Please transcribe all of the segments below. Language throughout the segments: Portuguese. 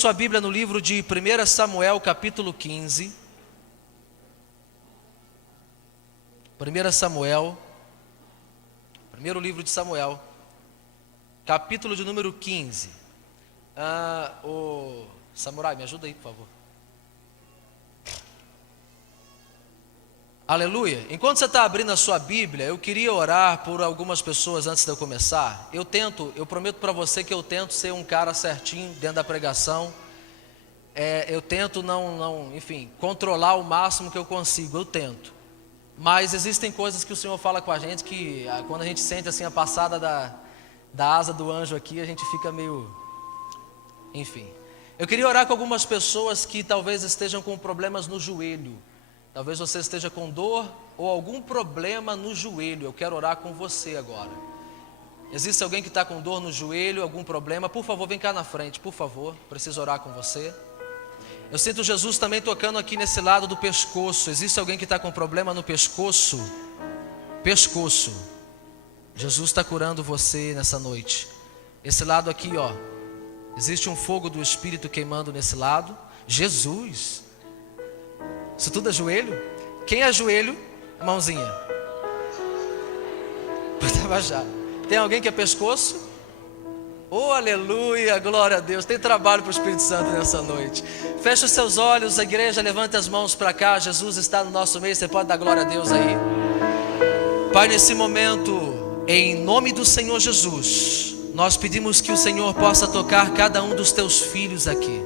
sua Bíblia no livro de 1 Samuel, capítulo 15. 1 Samuel, primeiro livro de Samuel, capítulo de número 15. O Samurai, me ajuda aí, por favor. Aleluia. Enquanto você está abrindo a sua Bíblia, eu queria orar por algumas pessoas antes de eu começar. Eu prometo para você que eu tento ser um cara certinho dentro da pregação. Eu tento enfim, controlar o máximo que eu consigo, eu tento. Mas existem coisas que o Senhor fala com a gente que quando a gente sente assim a passada da asa do anjo aqui, a gente fica meio... Enfim. Eu queria orar com algumas pessoas que talvez estejam com problemas no joelho. Talvez você esteja com dor ou algum problema no joelho. Eu quero orar com você agora. Existe alguém que está com dor no joelho, algum problema? Por favor, vem cá na frente, por favor. Preciso orar com você. Eu sinto Jesus também tocando aqui nesse lado do pescoço. Existe alguém que está com problema no pescoço? Pescoço. Jesus está curando você nessa noite. Esse lado aqui, ó. Existe um fogo do Espírito queimando nesse lado. Jesus. Isso tudo é joelho? Quem é joelho? Mãozinha. Pode abaixar. Tem alguém que é pescoço? Oh, aleluia, glória a Deus. Tem trabalho para o Espírito Santo nessa noite. Feche os seus olhos, a igreja, levante as mãos para cá. Jesus está no nosso meio, você pode dar glória a Deus aí. Pai, nesse momento, em nome do Senhor Jesus, nós pedimos que o Senhor possa tocar cada um dos teus filhos aqui.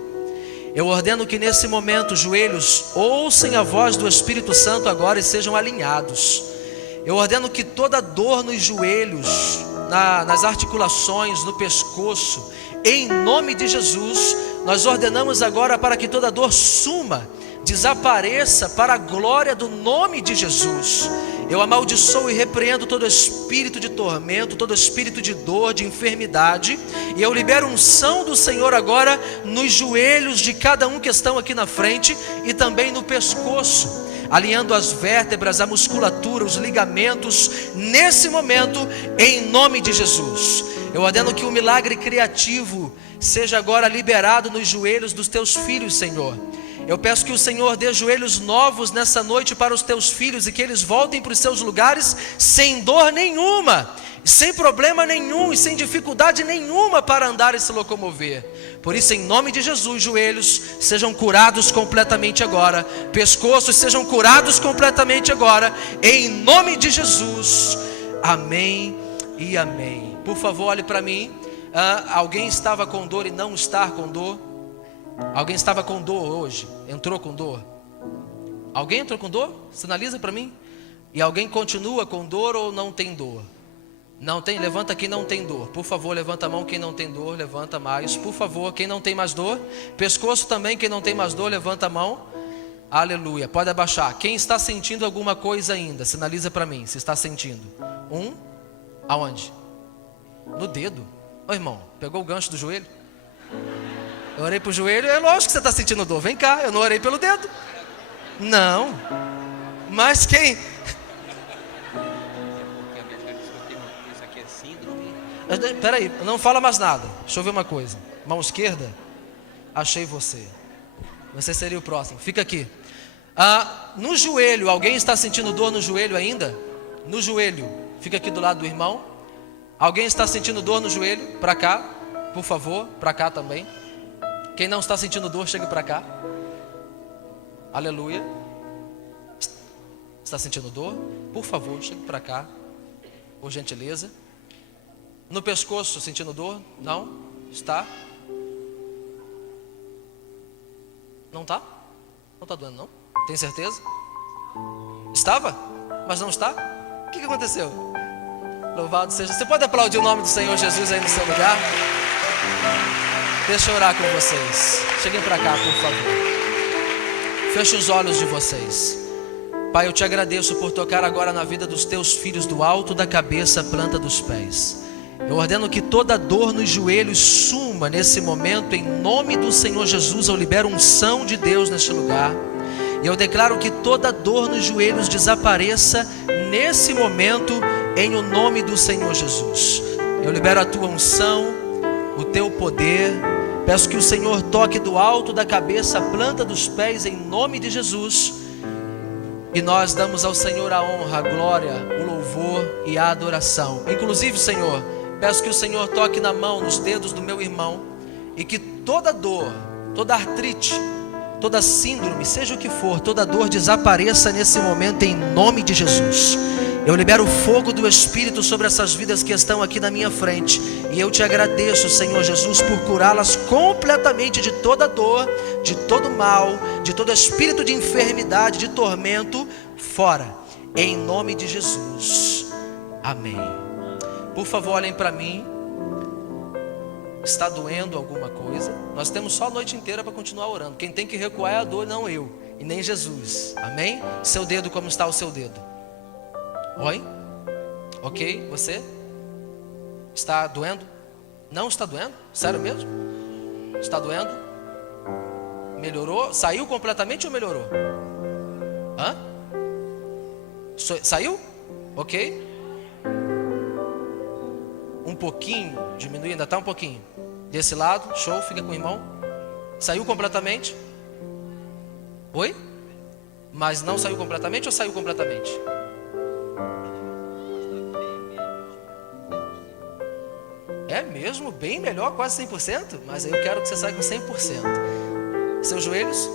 Eu ordeno que nesse momento os joelhos ouçam a voz do Espírito Santo agora e sejam alinhados. Eu ordeno que toda dor nos joelhos, nas articulações, no pescoço, em nome de Jesus, nós ordenamos agora para que toda dor suma, desapareça para a glória do nome de Jesus. Eu amaldiçoo e repreendo todo espírito de tormento, todo espírito de dor, de enfermidade, e eu libero unção do Senhor agora nos joelhos de cada um que estão aqui na frente e também no pescoço, alinhando as vértebras, a musculatura, os ligamentos, nesse momento, em nome de Jesus. Eu ordeno que o milagre criativo seja agora liberado nos joelhos dos teus filhos, Senhor. Eu peço que o Senhor dê joelhos novos nessa noite para os teus filhos e que eles voltem para os seus lugares sem dor nenhuma, sem problema nenhum e sem dificuldade nenhuma para andar e se locomover. Por isso, em nome de Jesus, joelhos sejam curados completamente agora, pescoços sejam curados completamente agora, em nome de Jesus. Amém e amém. Por favor, olhe para mim. Alguém estava com dor e não está com dor? Alguém estava com dor hoje? Entrou com dor? Alguém entrou com dor? Sinaliza para mim. E alguém continua com dor ou não tem dor? Não tem? Levanta quem não tem dor. Por favor, levanta a mão quem não tem dor. Levanta mais. Por favor, quem não tem mais dor. Pescoço também, quem não tem mais dor, levanta a mão. Aleluia. Pode abaixar. Quem está sentindo alguma coisa ainda? Sinaliza para mim se está sentindo. Aonde? No dedo. Ô irmão, pegou o gancho do joelho? Eu orei para o joelho, é lógico que você está sentindo dor. Vem cá, eu não orei pelo dedo. Não. Mas quem? Isso aqui é síndrome. Peraí, não fala mais nada. Deixa eu ver uma coisa. Mão esquerda, achei você. Você seria o próximo. Fica aqui. No joelho, alguém está sentindo dor no joelho ainda? No joelho, fica aqui do lado do irmão. Alguém está sentindo dor no joelho? Para cá, por favor, para cá também. Quem não está sentindo dor, chega para cá. Aleluia. Está sentindo dor? Por favor, chegue para cá. Por gentileza. No pescoço, sentindo dor? Não? Está? Não está? Não está doendo, não? Tem certeza? Estava? Mas não está? O que aconteceu? Louvado seja. Você pode aplaudir o nome do Senhor Jesus aí no seu lugar? Deixa eu orar com vocês. Cheguem para cá, por favor. Feche os olhos de vocês. Pai, eu te agradeço por tocar agora na vida dos teus filhos, do alto da cabeça à planta dos pés. Eu ordeno que toda dor nos joelhos suma nesse momento, em nome do Senhor Jesus. Eu libero unção de Deus neste lugar. E eu declaro que toda dor nos joelhos desapareça nesse momento, em o nome do Senhor Jesus. Eu libero a tua unção, o teu poder, Peço que o Senhor toque do alto da cabeça a planta dos pés em nome de Jesus. E nós damos ao Senhor a honra, a glória, o louvor e a adoração. Inclusive, Senhor, peço que o Senhor toque na mão, nos dedos do meu irmão, e que toda dor, toda artrite, toda síndrome, seja o que for, toda dor desapareça nesse momento em nome de Jesus. Eu libero o fogo do Espírito sobre essas vidas que estão aqui na minha frente. E eu te agradeço, Senhor Jesus, por curá-las completamente de toda dor, de todo mal, de todo espírito de enfermidade, de tormento, fora. Em nome de Jesus. Amém. Por favor, olhem para mim. Está doendo alguma coisa? Nós temos só a noite inteira para continuar orando. Quem tem que recuar é a dor, não eu. E nem Jesus. Amém? Seu dedo, como está o seu dedo? Oi? Ok? Você? Está doendo? Não está doendo? Sério mesmo? Está doendo? Melhorou? Saiu completamente ou melhorou? Hã? Saiu? Ok? Um pouquinho, diminui, ainda está um pouquinho. Desse lado, show, fica com o irmão. Saiu completamente? Oi? Mas não saiu completamente ou saiu completamente? É mesmo? Bem melhor, quase 100%? Mas aí eu quero que você saia com 100%. Seus joelhos?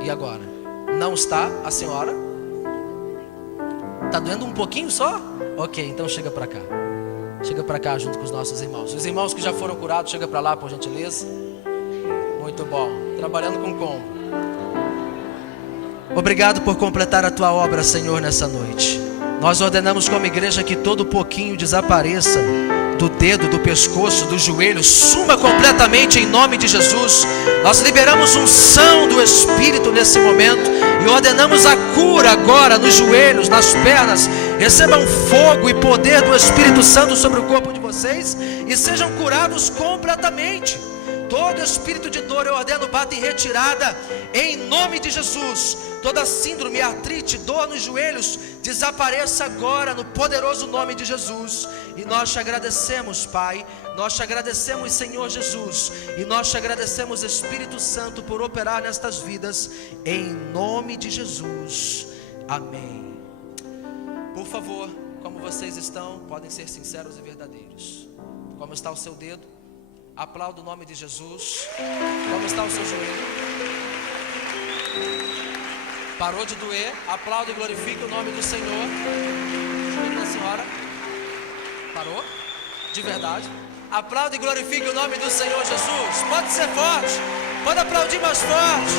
E agora? Não está a senhora? Está doendo um pouquinho só? Ok, então chega para cá. Chega para cá junto com os nossos irmãos. Os irmãos que já foram curados, chega para lá, por gentileza. Muito bom. Trabalhando com combo. Obrigado por completar a tua obra, Senhor, nessa noite. Nós ordenamos como igreja que todo pouquinho desapareça do dedo, do pescoço, do joelho, suma completamente em nome de Jesus. Nós liberamos unção do Espírito nesse momento e ordenamos a cura agora nos joelhos, nas pernas. Recebam fogo e poder do Espírito Santo sobre o corpo de vocês e sejam curados completamente. Todo espírito de dor eu ordeno bata em retirada em nome de Jesus. Toda síndrome, artrite, dor nos joelhos desapareça agora no poderoso nome de Jesus. E nós te agradecemos, Pai. Nós te agradecemos, Senhor Jesus. E nós te agradecemos, Espírito Santo, por operar nestas vidas em nome de Jesus. Amém. Por favor, como vocês estão, podem ser sinceros e verdadeiros. Como está o seu dedo? Aplauda o nome de Jesus. Como está o seu joelho? Parou de doer? Aplauda e glorifique o nome do Senhor. Joelho da senhora. Parou? De verdade. Aplauda e glorifique o nome do Senhor Jesus. Pode ser forte. Pode aplaudir mais forte.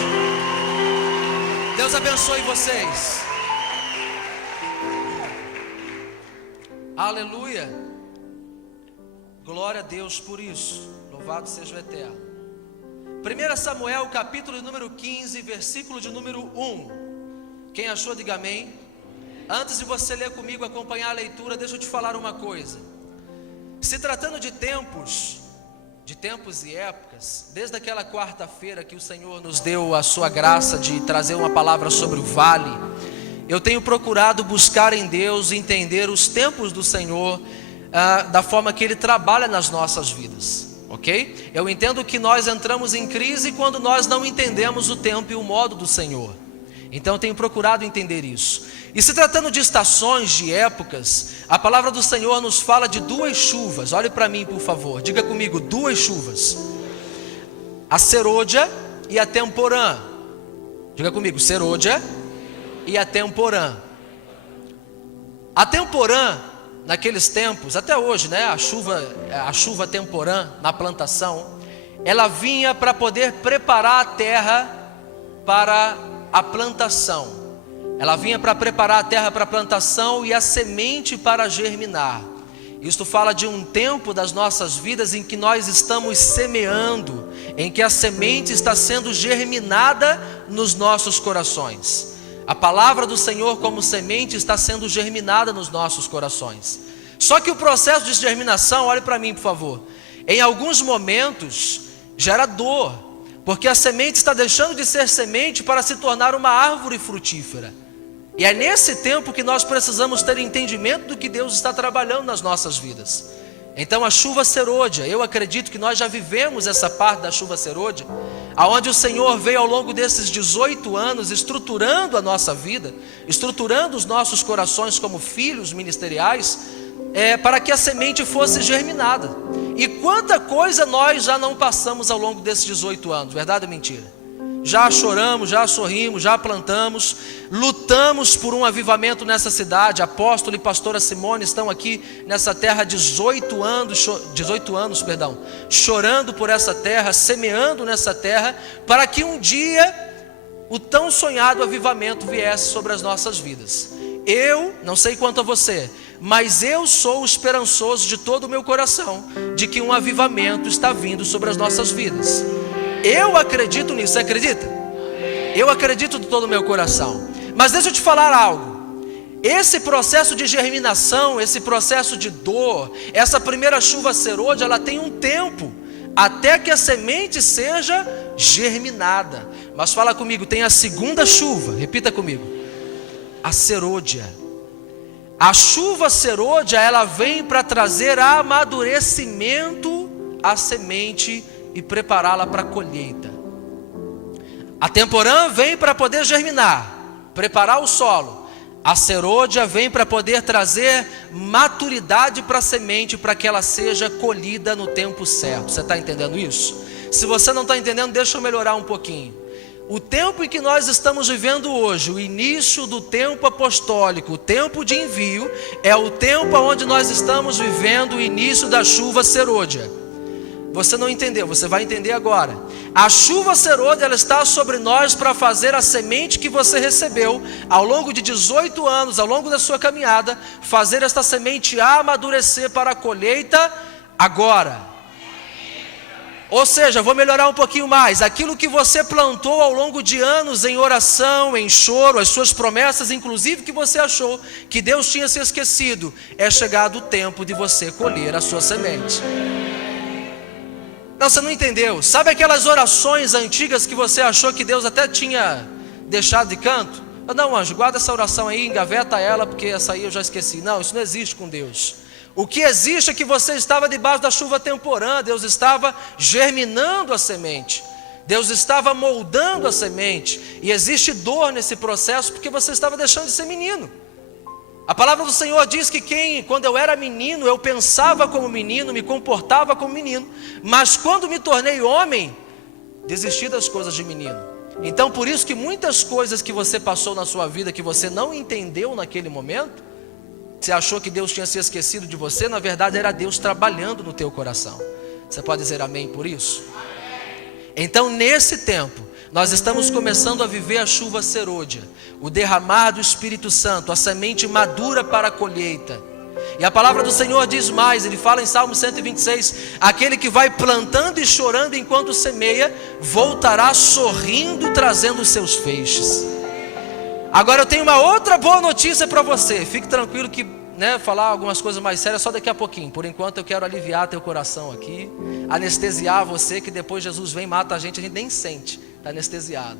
Deus abençoe vocês. Aleluia. Glória a Deus por isso. Louvado seja o Eterno. 1 Samuel, capítulo número 15, versículo de número 1. Quem achou, diga amém. Antes de você ler comigo, acompanhar a leitura, deixa eu te falar uma coisa. Se tratando de tempos e épocas, desde aquela quarta-feira que o Senhor nos deu a sua graça de trazer uma palavra sobre o vale, eu tenho procurado buscar em Deus, entender os tempos do Senhor, da forma que Ele trabalha nas nossas vidas, ok? Eu entendo que nós entramos em crise quando nós não entendemos o tempo e o modo do Senhor. Então eu tenho procurado entender isso. E se tratando de estações, de épocas, a palavra do Senhor nos fala de duas chuvas. Olhe para mim, por favor, diga comigo, duas chuvas. A serôdia e a temporã. Diga comigo, serôdia e a temporã. A temporã, naqueles tempos, até hoje, né, a chuva temporã na plantação, ela vinha para poder preparar a terra para a plantação. Ela vinha para preparar a terra para a plantação e a semente para germinar. Isto fala de um tempo das nossas vidas em que nós estamos semeando, em que a semente está sendo germinada nos nossos corações. A palavra do Senhor como semente está sendo germinada nos nossos corações. Só que o processo de germinação, olhe para mim por favor, em alguns momentos gera dor, porque a semente está deixando de ser semente para se tornar uma árvore frutífera. E é nesse tempo que nós precisamos ter entendimento do que Deus está trabalhando nas nossas vidas. Então a chuva serôdia, eu acredito que nós já vivemos essa parte da chuva serôdia, aonde o Senhor veio ao longo desses 18 anos estruturando a nossa vida, estruturando os nossos corações como filhos ministeriais, para que a semente fosse germinada. E quanta coisa nós já não passamos ao longo desses 18 anos, verdade ou mentira? Já choramos, já sorrimos, já plantamos, lutamos por um avivamento nessa cidade. Apóstolo e pastora Simone estão aqui nessa terra há 18 anos, chorando por essa terra, semeando nessa terra, para que um dia o tão sonhado avivamento viesse sobre as nossas vidas. Eu, não sei quanto a você, mas eu sou esperançoso de todo o meu coração, de que um avivamento está vindo sobre as nossas vidas. Eu acredito nisso, você acredita? Eu acredito de todo o meu coração. Mas deixa eu te falar algo. Esse processo de germinação, esse processo de dor, essa primeira chuva serôdia, ela tem um tempo, até que a semente seja germinada. Mas fala comigo, tem a segunda chuva, repita comigo. A serôdia. A chuva serôdia, ela vem para trazer amadurecimento à semente e prepará-la para a colheita. A temporã vem para poder germinar, preparar o solo. A serôdia vem para poder trazer maturidade para a semente, para que ela seja colhida no tempo certo. Você está entendendo isso? Se você não está entendendo, deixa eu melhorar um pouquinho. O tempo em que nós estamos vivendo hoje, o início do tempo apostólico, o tempo de envio, é o tempo onde nós estamos vivendo o início da chuva serôdia. Você não entendeu, você vai entender agora. A chuva serôdia, ela está sobre nós para fazer a semente que você recebeu ao longo de 18 anos, ao longo da sua caminhada, fazer esta semente amadurecer para a colheita agora. Ou seja, vou melhorar um pouquinho mais. Aquilo que você plantou ao longo de anos em oração, em choro, as suas promessas, inclusive que você achou que Deus tinha se esquecido, é chegado o tempo de você colher a sua semente. Não, você não entendeu. Sabe aquelas orações antigas que você achou que Deus até tinha deixado de canto? Não, anjo, guarda essa oração aí, engaveta ela, porque essa aí eu já esqueci. Não, isso não existe com Deus. O que existe é que você estava debaixo da chuva temporã. Deus estava germinando a semente, Deus estava moldando a semente. E existe dor nesse processo, porque você estava deixando de ser menino. A palavra do Senhor diz que quando eu era menino, eu pensava como menino, me comportava como menino, mas quando me tornei homem, desisti das coisas de menino. Então por isso que muitas coisas que você passou na sua vida, que você não entendeu naquele momento, você achou que Deus tinha se esquecido de você, na verdade era Deus trabalhando no teu coração. Você pode dizer amém por isso? Então nesse tempo, nós estamos começando a viver a chuva serôdia, o derramar do Espírito Santo, a semente madura para a colheita. E a palavra do Senhor diz mais, Ele fala em Salmo 126, aquele que vai plantando e chorando enquanto semeia, voltará sorrindo, trazendo os seus feixes. Agora eu tenho uma outra boa notícia para você, fique tranquilo que falar algumas coisas mais sérias só daqui a pouquinho. Por enquanto eu quero aliviar teu coração aqui, anestesiar você, que depois Jesus vem e mata a gente nem sente, está anestesiado.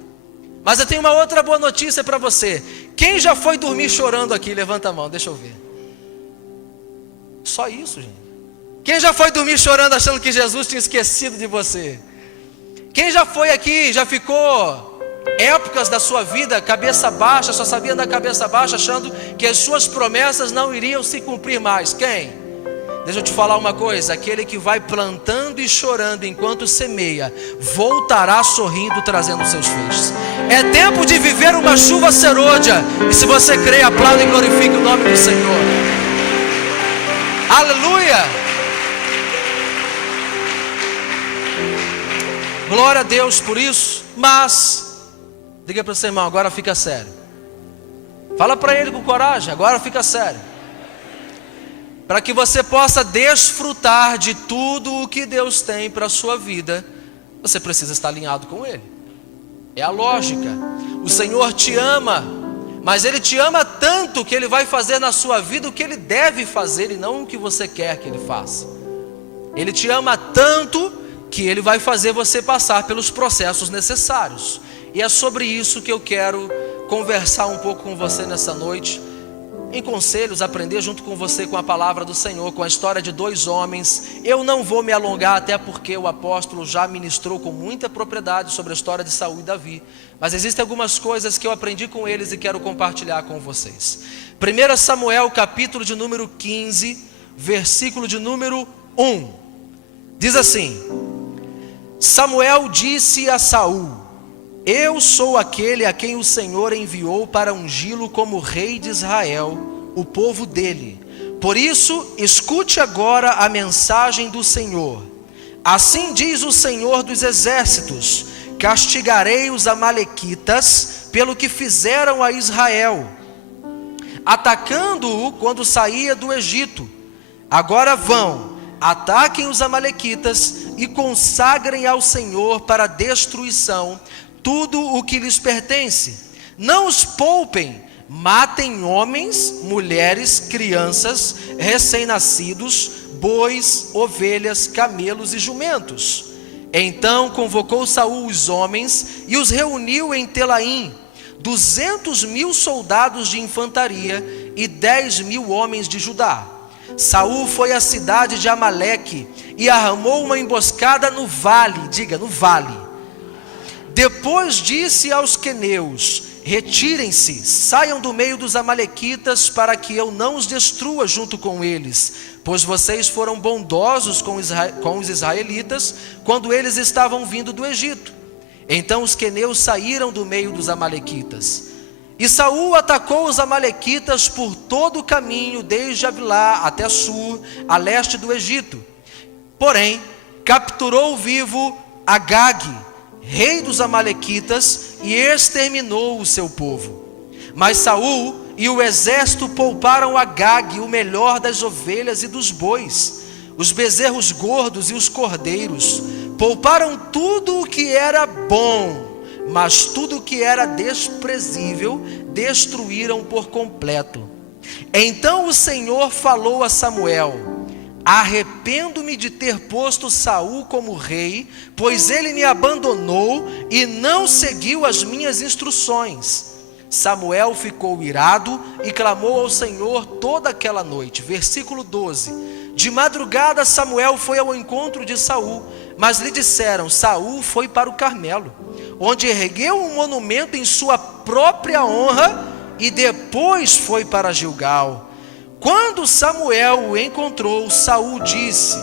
Mas eu tenho uma outra boa notícia para você. Quem já foi dormir chorando aqui? Levanta a mão, deixa eu ver. Só isso, gente. Quem já foi dormir chorando achando que Jesus tinha esquecido de você? Quem já foi aqui, já ficou épocas da sua vida cabeça baixa, só sabia andar cabeça baixa, achando que as suas promessas não iriam se cumprir mais? Quem? Deixa eu te falar uma coisa, aquele que vai plantando e chorando enquanto semeia, voltará sorrindo, trazendo seus feixes. É tempo de viver uma chuva serôdia, e se você crê, aplaude e glorifique o nome do Senhor. Aleluia! Glória a Deus por isso. Mas diga para o seu irmão, agora fica sério. Fala para ele com coragem, agora fica sério. Para que você possa desfrutar de tudo o que Deus tem para a sua vida, você precisa estar alinhado com Ele. É a lógica. O Senhor te ama, mas Ele te ama tanto que Ele vai fazer na sua vida o que Ele deve fazer e não o que você quer que Ele faça. Ele te ama tanto que Ele vai fazer você passar pelos processos necessários. E é sobre isso que eu quero conversar um pouco com você nessa noite. em conselhos, aprender junto com você com a palavra do Senhor, com a história de 2 homens. Eu não vou me alongar, até porque o apóstolo já ministrou com muita propriedade sobre a história de Saul e Davi, mas existem algumas coisas que eu aprendi com eles e quero compartilhar com vocês. 1 Samuel, capítulo de número 15, versículo de número 1, diz assim: Samuel disse a Saul: eu sou aquele a quem o Senhor enviou para ungí-lo como rei de Israel, o povo dele. Por isso, escute agora a mensagem do Senhor. Assim diz o Senhor dos exércitos: castigarei os amalequitas pelo que fizeram a Israel, atacando-o quando saía do Egito. Agora vão, ataquem os amalequitas e consagrem ao Senhor para destruição tudo o que lhes pertence. Não os poupem, matem homens, mulheres, crianças, recém-nascidos, bois, ovelhas, camelos e jumentos. Então convocou Saul os homens e os reuniu em Telaim, 200.000 soldados de infantaria e 10.000 homens de Judá. Saul foi à cidade de Amaleque e armou uma emboscada no vale, diga, no vale. Depois disse aos queneus: retirem-se, saiam do meio dos amalequitas, para que eu não os destrua junto com eles, pois vocês foram bondosos com os israelitas, quando eles estavam vindo do Egito. Então os queneus saíram do meio dos amalequitas. E Saul atacou os amalequitas por todo o caminho, desde Avilá até Sur, a leste do Egito. Porém, capturou vivo Agag, rei dos amalequitas, e exterminou o seu povo. Mas Saul e o exército pouparam Agag, o melhor das ovelhas e dos bois, os bezerros gordos e os cordeiros. Pouparam tudo o que era bom, mas tudo o que era desprezível destruíram por completo. Então o Senhor falou a Samuel: arrependo-me de ter posto Saul como rei, pois ele me abandonou e não seguiu as minhas instruções. Samuel ficou irado e clamou ao Senhor toda aquela noite. Versículo 12. De madrugada Samuel foi ao encontro de Saul, mas lhe disseram: Saul foi para o Carmelo, onde ergueu um monumento em sua própria honra, e depois foi para Gilgal. Quando Samuel o encontrou, Saul disse: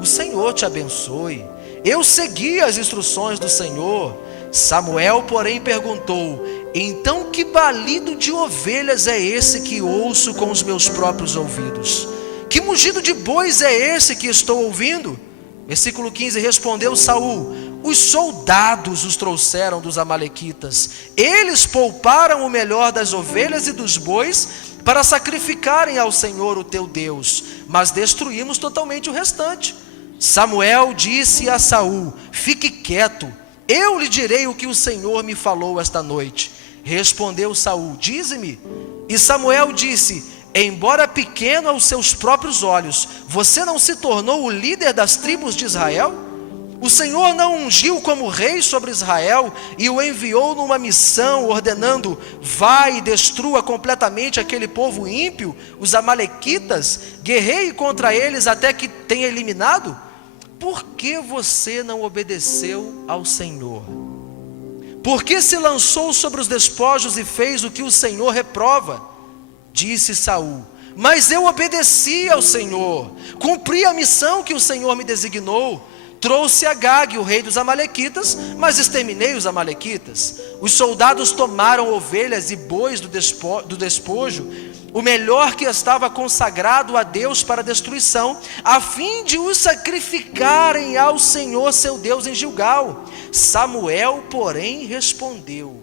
o Senhor te abençoe. Eu segui as instruções do Senhor. Samuel, porém, perguntou: então que balido de ovelhas é esse que ouço com os meus próprios ouvidos? Que mugido de bois é esse que estou ouvindo? Versículo 15, respondeu Saul: os soldados os trouxeram dos amalequitas. Eles pouparam o melhor das ovelhas e dos bois para sacrificarem ao Senhor o teu Deus, mas destruímos totalmente o restante. Samuel disse a Saul: fique quieto, eu lhe direi o que o Senhor me falou esta noite. Respondeu Saul: dize-me. E Samuel disse: embora pequeno aos seus próprios olhos, você não se tornou o líder das tribos de Israel? O Senhor não ungiu como rei sobre Israel e o enviou numa missão, ordenando: vai e destrua completamente aquele povo ímpio, os amalequitas, guerreie contra eles até que tenha eliminado? Por que você não obedeceu ao Senhor? Por que se lançou sobre os despojos e fez o que o Senhor reprova? Disse Saul: mas eu obedeci ao Senhor, cumpri a missão que o Senhor me designou. Trouxe Agag, o rei dos amalequitas, mas exterminei os amalequitas. Os soldados tomaram ovelhas e bois do despojo, o melhor que estava consagrado a Deus para destruição, a fim de os sacrificarem ao Senhor seu Deus em Gilgal. Samuel, porém, respondeu: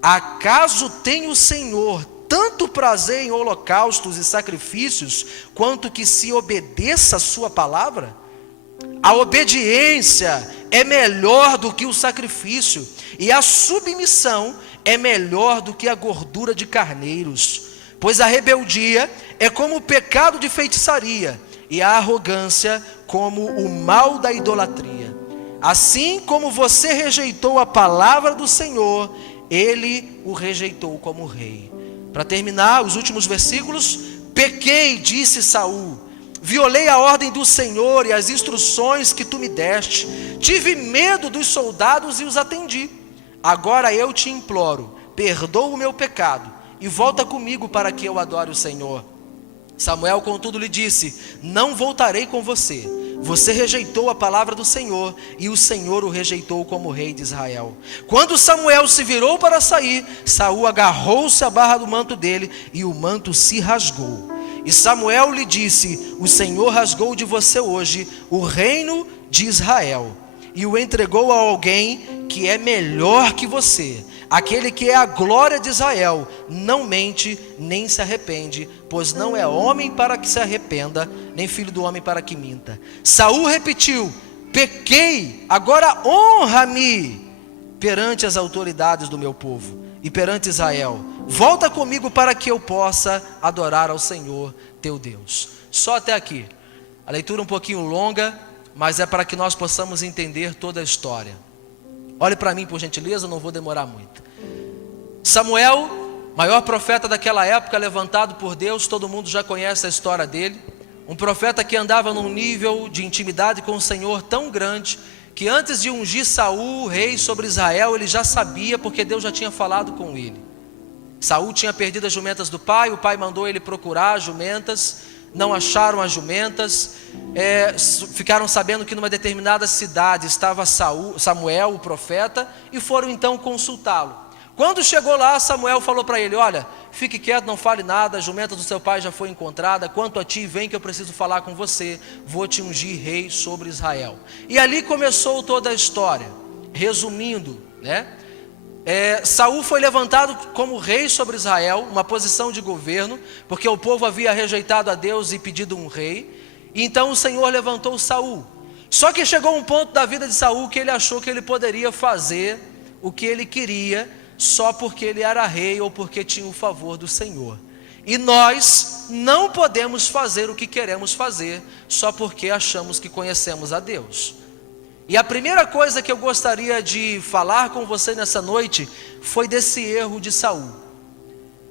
acaso tem o Senhor tanto prazer em holocaustos e sacrifícios, quanto que se obedeça a sua palavra? A obediência é melhor do que o sacrifício, e a submissão é melhor do que a gordura de carneiros. Pois a rebeldia é como o pecado de feitiçaria, e a arrogância como o mal da idolatria. Assim como você rejeitou a palavra do Senhor, ele o rejeitou como rei. Para terminar, os últimos versículos: pequei, disse Saul, violei a ordem do Senhor e as instruções que tu me deste, tive medo dos soldados e os atendi. Agora eu te imploro, perdoa o meu pecado e volta comigo para que eu adore o Senhor. Samuel, contudo, lhe disse: não voltarei com você. Você rejeitou a palavra do Senhor, e o Senhor o rejeitou como rei de Israel. Quando Samuel se virou para sair, Saul agarrou-se à barra do manto dele, e o manto se rasgou. E Samuel lhe disse: o Senhor rasgou de você hoje o reino de Israel, e o entregou a alguém que é melhor que você. Aquele que é a glória de Israel não mente nem se arrepende, pois não é homem para que se arrependa, nem filho do homem para que minta. Saul repetiu: pequei, agora honra-me perante as autoridades do meu povo e perante Israel. Volta comigo para que eu possa adorar ao Senhor teu Deus. Só até aqui. A leitura um pouquinho longa, mas é para que nós possamos entender toda a história. Olhe para mim, por gentileza, não vou demorar muito. Samuel, maior profeta daquela época, levantado por Deus, todo mundo já conhece a história dele. Um profeta que andava num nível de intimidade com o Senhor tão grande, que antes de ungir Saul, rei sobre Israel, ele já sabia, porque Deus já tinha falado com ele. Saul tinha perdido as jumentas do pai, o pai mandou ele procurar as jumentas, não acharam as jumentas, ficaram sabendo que numa determinada cidade estava Samuel, o profeta, e foram então consultá-lo. Quando chegou lá, Samuel falou para ele: olha, fique quieto, não fale nada, a jumenta do seu pai já foi encontrada, quanto a ti, vem que eu preciso falar com você, vou te ungir rei sobre Israel. E ali começou toda a história. Resumindo, Saul foi levantado como rei sobre Israel, uma posição de governo, porque o povo havia rejeitado a Deus e pedido um rei. E então o Senhor levantou Saul. Só que chegou um ponto da vida de Saul que ele achou que ele poderia fazer o que ele queria, só porque ele era rei ou porque tinha o favor do Senhor. E nós não podemos fazer o que queremos fazer só porque achamos que conhecemos a Deus. E a primeira coisa que eu gostaria de falar com você nessa noite foi desse erro de Saul.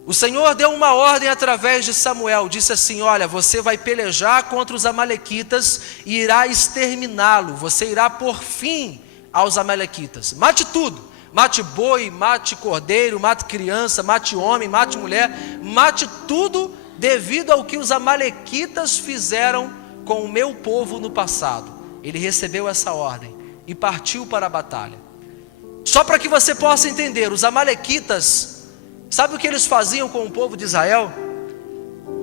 O Senhor deu uma ordem através de Samuel, disse assim: olha, você vai pelejar contra os amalequitas e irá exterminá-lo, você irá pôr fim aos amalequitas, mate tudo. Mate boi, mate cordeiro, mate criança, mate homem, mate mulher, mate tudo devido ao que os amalequitas fizeram com o meu povo no passado. Ele recebeu essa ordem e partiu para a batalha. Só para que você possa entender, os amalequitas, sabe o que eles faziam com o povo de Israel?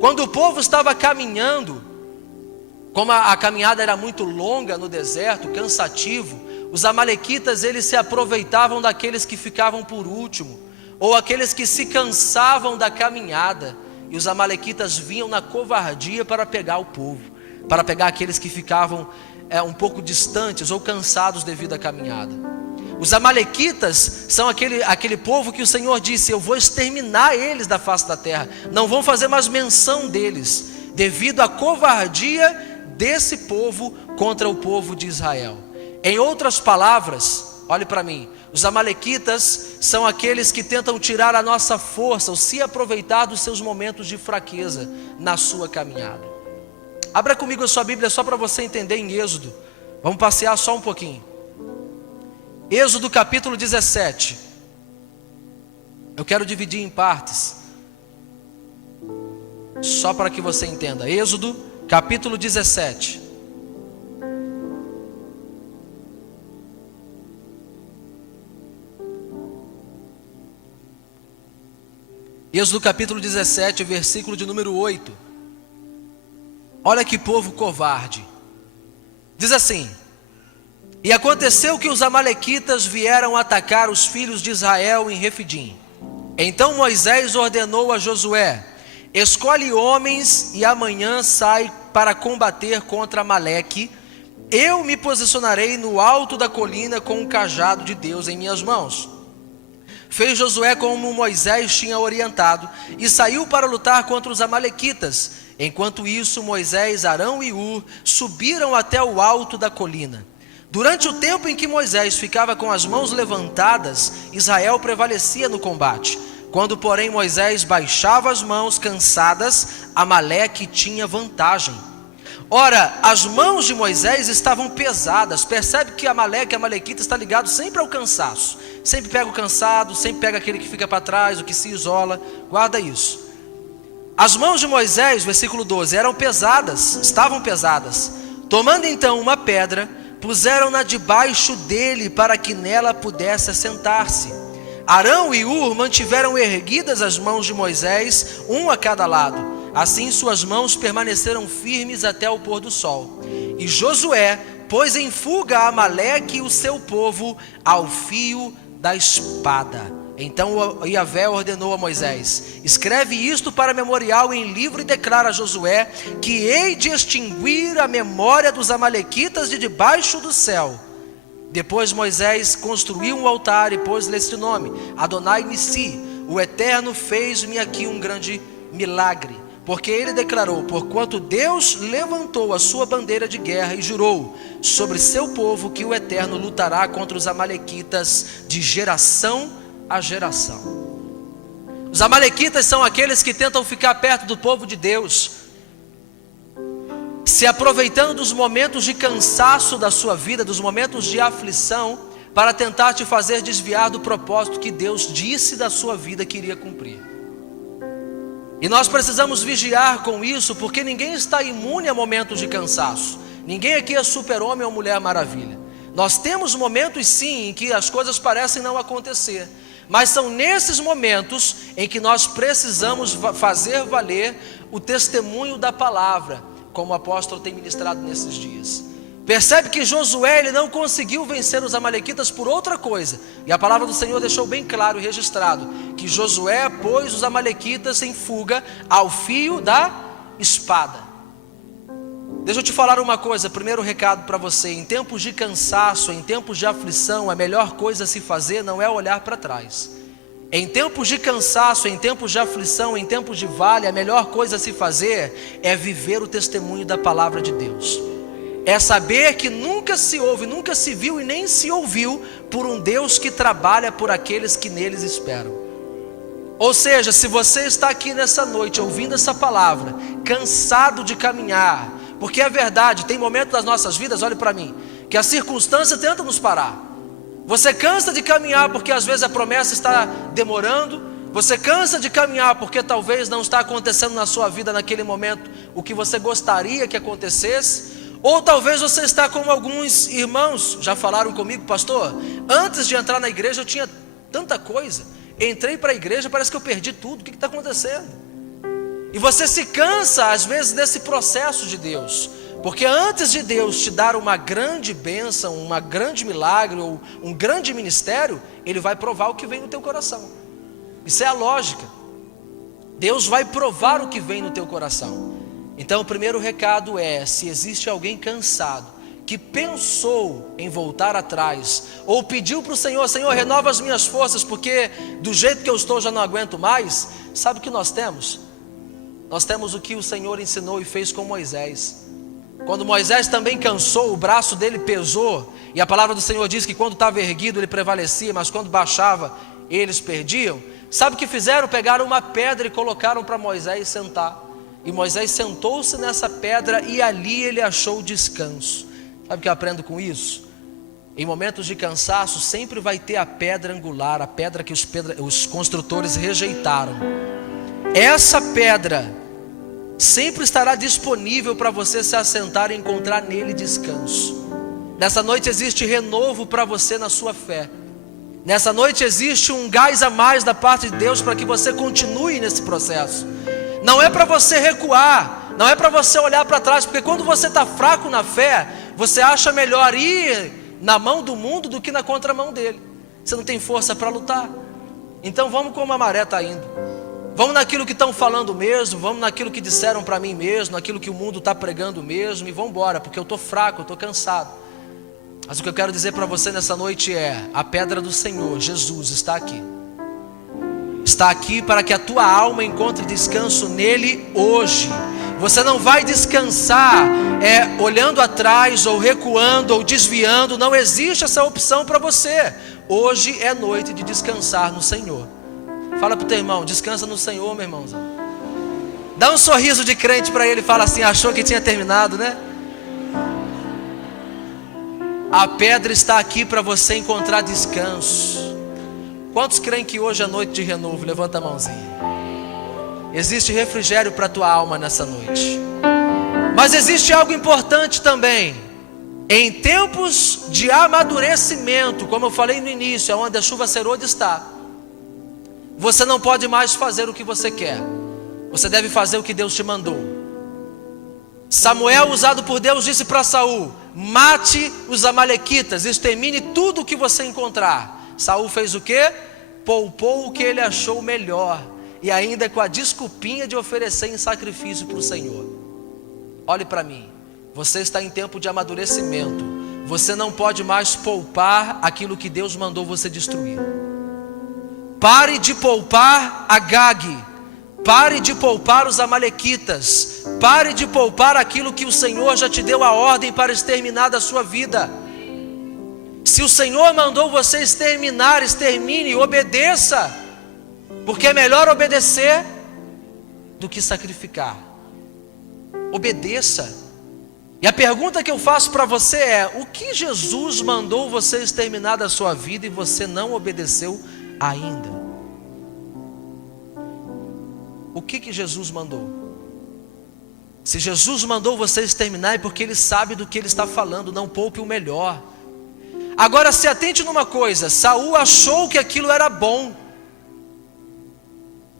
Quando o povo estava caminhando, como a caminhada era muito longa no deserto, cansativo, os amalequitas, eles se aproveitavam daqueles que ficavam por último, ou aqueles que se cansavam da caminhada, e os amalequitas vinham na covardia para pegar o povo, para pegar aqueles que ficavam um pouco distantes ou cansados devido à caminhada. Os amalequitas são aquele povo que o Senhor disse: eu vou exterminar eles da face da terra, não vão fazer mais menção deles, devido à covardia desse povo contra o povo de Israel. Em outras palavras, olhe para mim, os amalequitas são aqueles que tentam tirar a nossa força ou se aproveitar dos seus momentos de fraqueza na sua caminhada. Abra comigo a sua Bíblia só para você entender em Êxodo. Vamos passear só um pouquinho. Êxodo capítulo 17. Eu quero dividir em partes, só para que você entenda. Êxodo capítulo 17. Êxodo capítulo 17, versículo de número 8. Olha que povo covarde. Diz assim: e aconteceu que os amalequitas vieram atacar os filhos de Israel em Refidim. Então Moisés ordenou a Josué: escolhe homens e amanhã sai para combater contra Amaleque. Eu me posicionarei no alto da colina com o cajado de Deus em minhas mãos. Fez Josué como Moisés tinha orientado e saiu para lutar contra os amalequitas. Enquanto isso, Moisés, Arão e Hur subiram até o alto da colina. Durante o tempo em que Moisés ficava com as mãos levantadas, Israel prevalecia no combate. Quando, porém, Moisés baixava as mãos cansadas, Amaleque tinha vantagem. Ora, as mãos de Moisés estavam pesadas. Percebe que Amaleque, Amalequita, está ligado sempre ao cansaço. Sempre pega o cansado, sempre pega aquele que fica para trás, o que se isola. Guarda isso. As mãos de Moisés, versículo 12, eram pesadas, estavam pesadas. Tomando então uma pedra, puseram-na debaixo dele para que nela pudesse assentar-se. Arão e Ur mantiveram erguidas as mãos de Moisés, um a cada lado. Assim suas mãos permaneceram firmes até o pôr do sol. E Josué pôs em fuga a Amaleque e o seu povo ao fio da espada. Então Yahvé ordenou a Moisés: escreve isto para memorial em livro e declara a Josué que hei de extinguir a memória dos amalequitas de debaixo do céu. Depois Moisés construiu um altar e pôs-lhe este nome: Adonai Nissi, o Eterno fez-me aqui um grande milagre. Porque ele declarou: porquanto Deus levantou a sua bandeira de guerra e jurou sobre seu povo que o Eterno lutará contra os amalequitas de geração a geração. Os amalequitas são aqueles que tentam ficar perto do povo de Deus, se aproveitando dos momentos de cansaço da sua vida, dos momentos de aflição, para tentar te fazer desviar do propósito que Deus disse da sua vida que iria cumprir. E nós precisamos vigiar com isso, porque ninguém está imune a momentos de cansaço. Ninguém aqui é super-homem ou mulher maravilha. Nós temos momentos sim em que as coisas parecem não acontecer, mas são nesses momentos em que nós precisamos fazer valer o testemunho da palavra, como o apóstolo tem ministrado nesses dias. Percebe que Josué, ele não conseguiu vencer os amalequitas por outra coisa. E a palavra do Senhor deixou bem claro e registrado que Josué pôs os amalequitas em fuga ao fio da espada. Deixa eu te falar uma coisa, primeiro recado para você: em tempos de cansaço, em tempos de aflição, a melhor coisa a se fazer não é olhar para trás. Em tempos de cansaço, em tempos de aflição, em tempos de vale, a melhor coisa a se fazer é viver o testemunho da palavra de Deus. É saber que nunca se ouve, nunca se viu e nem se ouviu por um Deus que trabalha por aqueles que neles esperam. Ou seja, se você está aqui nessa noite ouvindo essa palavra, cansado de caminhar, porque é verdade, tem momentos das nossas vidas, olhe para mim, que a circunstância tenta nos parar. Você cansa de caminhar porque às vezes a promessa está demorando. Você cansa de caminhar porque talvez não está acontecendo na sua vida naquele momento o que você gostaria que acontecesse. Ou talvez você está como alguns irmãos já falaram comigo: pastor, antes de entrar na igreja eu tinha tanta coisa, entrei para a igreja, parece que eu perdi tudo, o que está acontecendo? E você se cansa às vezes desse processo de Deus, porque antes de Deus te dar uma grande bênção, um grande milagre ou um grande ministério, Ele vai provar o que vem no teu coração. Isso é a lógica. Deus vai provar o que vem no teu coração. Então o primeiro recado é: se existe alguém cansado, que pensou em voltar atrás, ou pediu para o Senhor: Senhor, renova as minhas forças, porque do jeito que eu estou já não aguento mais. Sabe o que nós temos? Nós temos o que o Senhor ensinou e fez com Moisés. Quando Moisés também cansou, o braço dele pesou, e a palavra do Senhor diz que quando estava erguido ele prevalecia, mas quando baixava eles perdiam. Sabe o que fizeram? Pegaram uma pedra e colocaram para Moisés sentar. E Moisés sentou-se nessa pedra e ali ele achou descanso. Sabe o que eu aprendo com isso? Em momentos de cansaço sempre vai ter a pedra angular, a pedra que os construtores rejeitaram. Essa pedra sempre estará disponível para você se assentar e encontrar nele descanso. Nessa noite existe renovo para você na sua fé. Nessa noite existe um gás a mais da parte de Deus para que você continue nesse processo. Não é para você recuar, não é para você olhar para trás, porque quando você está fraco na fé, você acha melhor ir na mão do mundo do que na contramão dele. Você não tem força para lutar. Então vamos como a maré está indo. Vamos naquilo que estão falando mesmo, vamos naquilo que disseram para mim mesmo, naquilo que o mundo está pregando mesmo, e vamos embora, porque eu estou fraco, eu estou cansado. Mas o que eu quero dizer para você nessa noite é: a pedra do Senhor, Jesus, está aqui. Está aqui para que a tua alma encontre descanso nele hoje. Você não vai descansar olhando atrás, ou recuando, ou desviando. Não existe essa opção para você. Hoje é noite de descansar no Senhor. Fala para o teu irmão, descansa no Senhor, meu irmãozão. Dá um sorriso de crente para ele e fala assim, achou que tinha terminado, né? A pedra está aqui para você encontrar descanso. Quantos creem que hoje é noite de renovo? Levanta a mãozinha. Existe refrigério para a tua alma nessa noite. Mas existe algo importante também. Em tempos de amadurecimento, como eu falei no início, onde a chuva cerou de estar, você não pode mais fazer o que você quer. Você deve fazer o que Deus te mandou. Samuel, usado por Deus, disse para Saul: mate os amalequitas, extermine tudo o que você encontrar. Saul fez o quê? Poupou o que ele achou melhor, e ainda com a desculpinha de oferecer em sacrifício para o Senhor. Olhe para mim, você está em tempo de amadurecimento. Você não pode mais poupar aquilo que Deus mandou você destruir. Pare de poupar Agag. Pare de poupar os amalequitas. Pare de poupar aquilo que o Senhor já te deu a ordem para exterminar da sua vida. Se o Senhor mandou você exterminar, extermine, obedeça. Porque é melhor obedecer do que sacrificar. Obedeça. E a pergunta que eu faço para você é: o que Jesus mandou você exterminar da sua vida e você não obedeceu ainda? O que Jesus mandou? Se Jesus mandou você exterminar, é porque Ele sabe do que Ele está falando. Não poupe o melhor. Agora se atente numa coisa: Saul achou que aquilo era bom,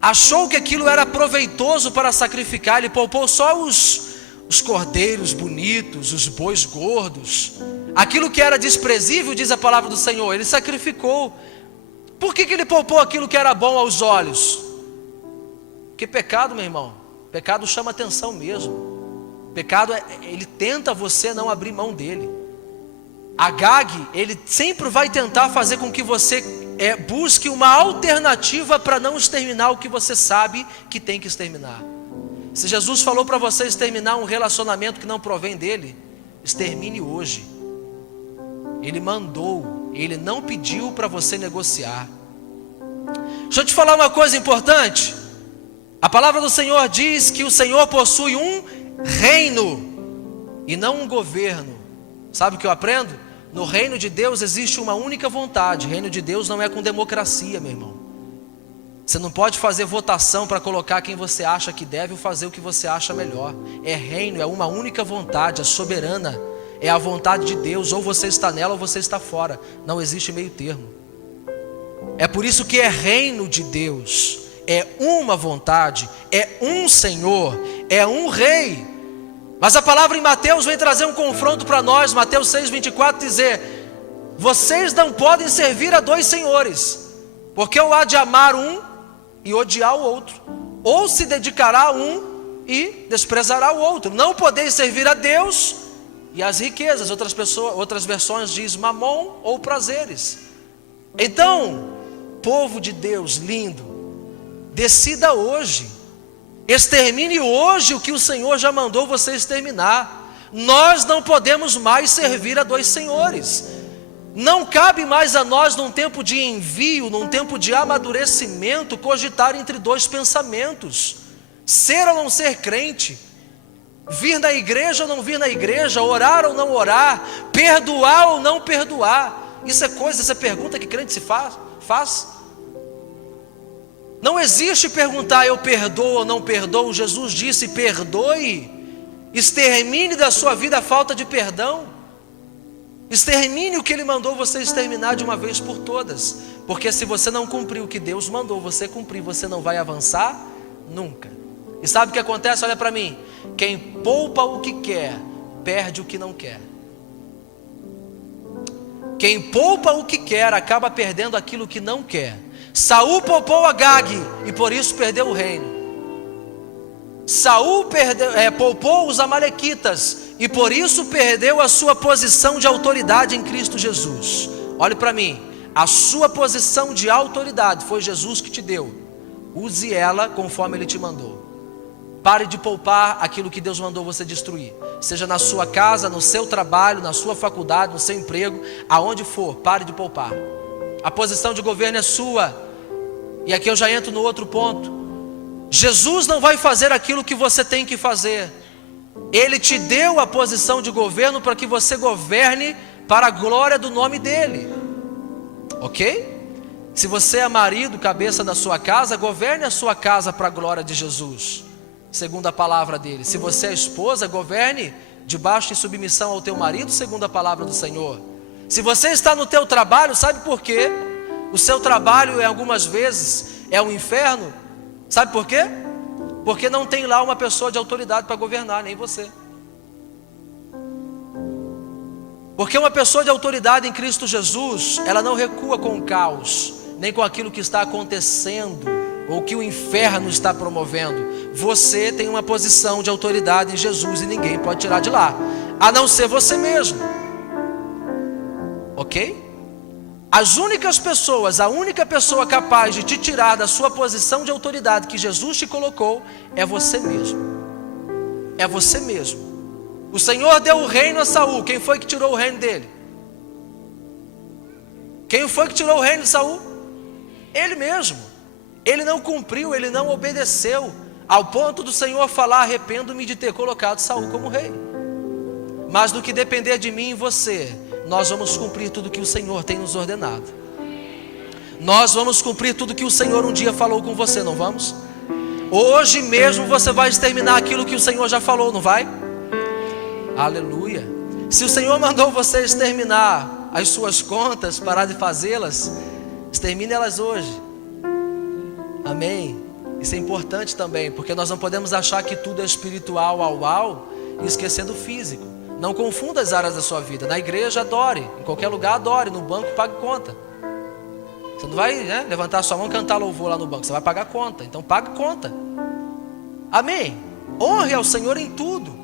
achou que aquilo era proveitoso para sacrificar. Ele poupou só os cordeiros bonitos, os bois gordos, aquilo que era desprezível, diz a palavra do Senhor, ele sacrificou. Por que ele poupou aquilo que era bom aos olhos? Porque pecado, meu irmão, pecado chama atenção mesmo. Pecado, ele tenta você não abrir mão dele. Agag, ele sempre vai tentar fazer com que você busque uma alternativa para não exterminar o que você sabe que tem que exterminar. Se Jesus falou para você exterminar um relacionamento que não provém dele, extermine hoje. Ele mandou, ele não pediu para você negociar. Deixa eu te falar uma coisa importante. A palavra do Senhor diz que o Senhor possui um reino e não um governo. Sabe o que eu aprendo? No reino de Deus existe uma única vontade. O reino de Deus não é com democracia, meu irmão. Você não pode fazer votação para colocar quem você acha que deve ou fazer o que você acha melhor. É reino, é uma única vontade, é soberana. É a vontade de Deus, ou você está nela ou você está fora. Não existe meio termo. É por isso que é reino de Deus. É uma vontade, é um Senhor, é um Rei. Mas a palavra em Mateus vem trazer um confronto para nós. Mateus 6,24 dizer: vocês não podem servir a dois senhores, porque ou há de amar um e odiar o outro, ou se dedicará a um e desprezará o outro. Não podeis servir a Deus e às riquezas. Outras versões diz mamon ou prazeres. Então, povo de Deus lindo, decida hoje. Extermine hoje o que o Senhor já mandou você exterminar. Nós não podemos mais servir a dois senhores. Não cabe mais a nós, num tempo de envio, num tempo de amadurecimento, cogitar entre dois pensamentos: ser ou não ser crente, vir na igreja ou não vir na igreja, orar ou não orar, perdoar ou não perdoar. Isso é pergunta que crente se faz. Não existe perguntar eu perdoo ou não perdoo. Jesus disse: perdoe, extermine da sua vida a falta de perdão. Extermine o que Ele mandou você exterminar de uma vez por todas. Porque se você não cumprir o que Deus mandou você cumprir, você não vai avançar nunca. E sabe o que acontece? Olha para mim: quem poupa o que quer, perde o que não quer. Quem poupa o que quer, acaba perdendo aquilo que não quer. Saul poupou Agag e por isso perdeu o reino. Saul poupou os amalequitas e por isso perdeu a sua posição de autoridade em Cristo Jesus. Olhe para mim, a sua posição de autoridade foi Jesus que te deu. Use ela conforme Ele te mandou. Pare de poupar aquilo que Deus mandou você destruir. Seja na sua casa, no seu trabalho, na sua faculdade, no seu emprego, aonde for, pare de poupar. A posição de governo é sua. E aqui eu já entro no outro ponto. Jesus não vai fazer aquilo que você tem que fazer. Ele te deu a posição de governo para que você governe para a glória do nome dele. Ok? Se você é marido, cabeça da sua casa, governe a sua casa para a glória de Jesus, segundo a palavra dele. Se você é esposa, governe debaixo de submissão ao teu marido, segundo a palavra do Senhor. Se você está no teu trabalho, sabe por quê? O seu trabalho algumas vezes é um inferno. Sabe por quê? Porque não tem lá uma pessoa de autoridade para governar, nem você. Porque uma pessoa de autoridade em Cristo Jesus, ela não recua com o caos, nem com aquilo que está acontecendo, ou que o inferno está promovendo. Você tem uma posição de autoridade em Jesus e ninguém pode tirar de lá, a não ser você mesmo. Ok? As únicas pessoas, a única pessoa capaz de te tirar da sua posição de autoridade que Jesus te colocou, é você mesmo. É você mesmo. O Senhor deu o reino a Saul. Quem foi que tirou o reino dele? Quem foi que tirou o reino de Saul? Ele mesmo. Ele não cumpriu, ele não obedeceu, ao ponto do Senhor falar: arrependo-me de ter colocado Saul como rei. Mas do que depender de mim e você, nós vamos cumprir tudo que o Senhor tem nos ordenado. Nós vamos cumprir tudo que o Senhor um dia falou com você, não vamos? Hoje mesmo você vai exterminar aquilo que o Senhor já falou, não vai? Aleluia. Se o Senhor mandou você exterminar as suas contas, parar de fazê-las, extermine elas hoje. Amém? Isso é importante também, porque nós não podemos achar que tudo é espiritual, e esquecer do físico. Não confunda as áreas da sua vida. Na igreja, adore. Em qualquer lugar, adore. No banco, pague conta. Você não vai levantar a sua mão e cantar louvor lá no banco. Você vai pagar conta. Então pague conta. Amém? Honre ao Senhor em tudo.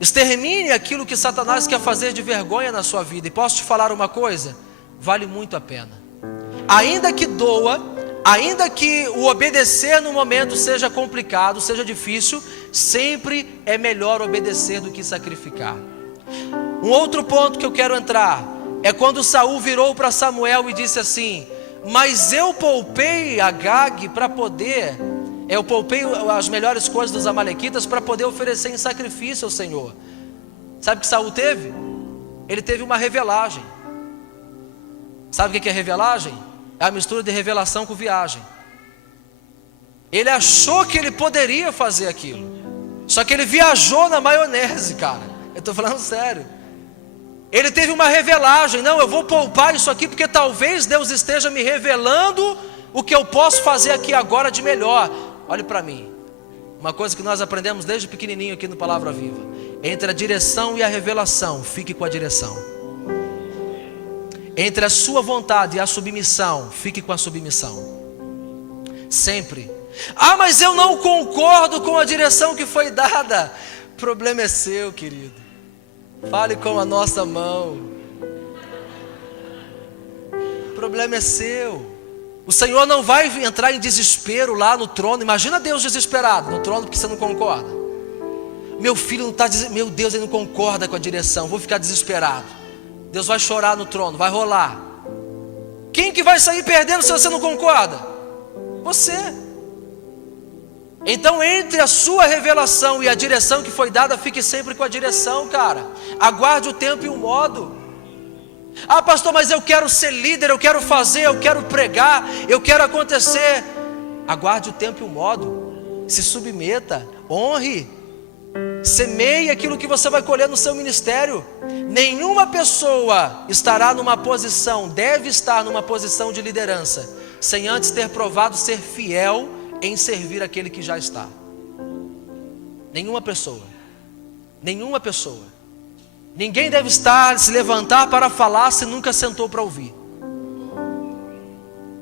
Extermine aquilo que Satanás quer fazer de vergonha na sua vida. E posso te falar uma coisa? Vale muito a pena. Ainda que doa, ainda que o obedecer no momento seja complicado, seja difícil, sempre é melhor obedecer do que sacrificar. Um outro ponto que eu quero entrar é quando Saul virou para Samuel e disse assim: mas eu poupei Agag para poder, eu poupei as melhores coisas dos amalequitas para poder oferecer em sacrifício ao Senhor. Sabe o que Saul teve? Ele teve uma revelagem. Sabe o que é revelagem? É a mistura de revelação com viagem. Ele achou que ele poderia fazer aquilo, só que ele viajou na maionese, cara. Eu estou falando sério. Ele teve uma revelagem: não, eu vou poupar isso aqui porque talvez Deus esteja me revelando o que eu posso fazer aqui agora de melhor. Olhe para mim, uma coisa que nós aprendemos desde pequenininho aqui no Palavra Viva: entre a direção e a revelação, fique com a direção. Entre a sua vontade e a submissão, fique com a submissão. Sempre. Ah, mas eu não concordo com a direção que foi dada. O problema é seu, querido. Fale com a nossa mão. O problema é seu. O Senhor não vai entrar em desespero lá no trono. Imagina Deus desesperado no trono porque você não concorda. Meu filho não está dizendo, meu Deus, ele não concorda com a direção, vou ficar desesperado. Deus vai chorar no trono, vai rolar. Quem que vai sair perdendo se você não concorda? Você. Então, entre a sua revelação e a direção que foi dada, fique sempre com a direção, cara. Aguarde o tempo e o modo. Ah, pastor, mas eu quero ser líder, eu quero fazer, eu quero pregar, eu quero acontecer. Aguarde o tempo e o modo. Se submeta, honre. Semeie aquilo que você vai colher no seu ministério. Nenhuma pessoa estará numa posição, deve estar numa posição de liderança, sem antes ter provado ser fiel em servir aquele que já está. Nenhuma pessoa. Nenhuma pessoa. Ninguém deve se levantar para falar se nunca sentou para ouvir.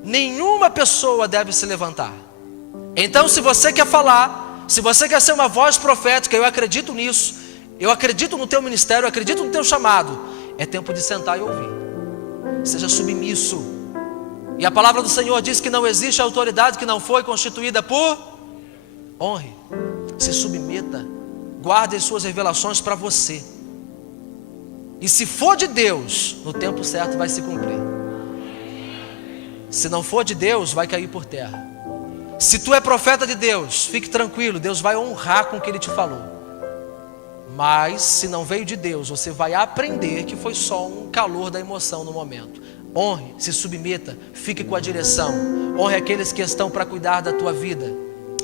Nenhuma pessoa deve se levantar. Então, se você quer falar, se você quer ser uma voz profética, eu acredito nisso, eu acredito no teu ministério, eu acredito no teu chamado, é tempo de sentar e ouvir. Seja submisso. E a palavra do Senhor diz que não existe autoridade que não foi constituída por honre. Se submeta. Guarde as suas revelações para você. E se for de Deus, no tempo certo vai se cumprir. Se não for de Deus, vai cair por terra. Se tu é profeta de Deus, fique tranquilo, Deus vai honrar com o que Ele te falou. Mas se não veio de Deus, você vai aprender que foi só um calor da emoção no momento. Honre, se submeta, fique com a direção. Honre aqueles que estão para cuidar da tua vida.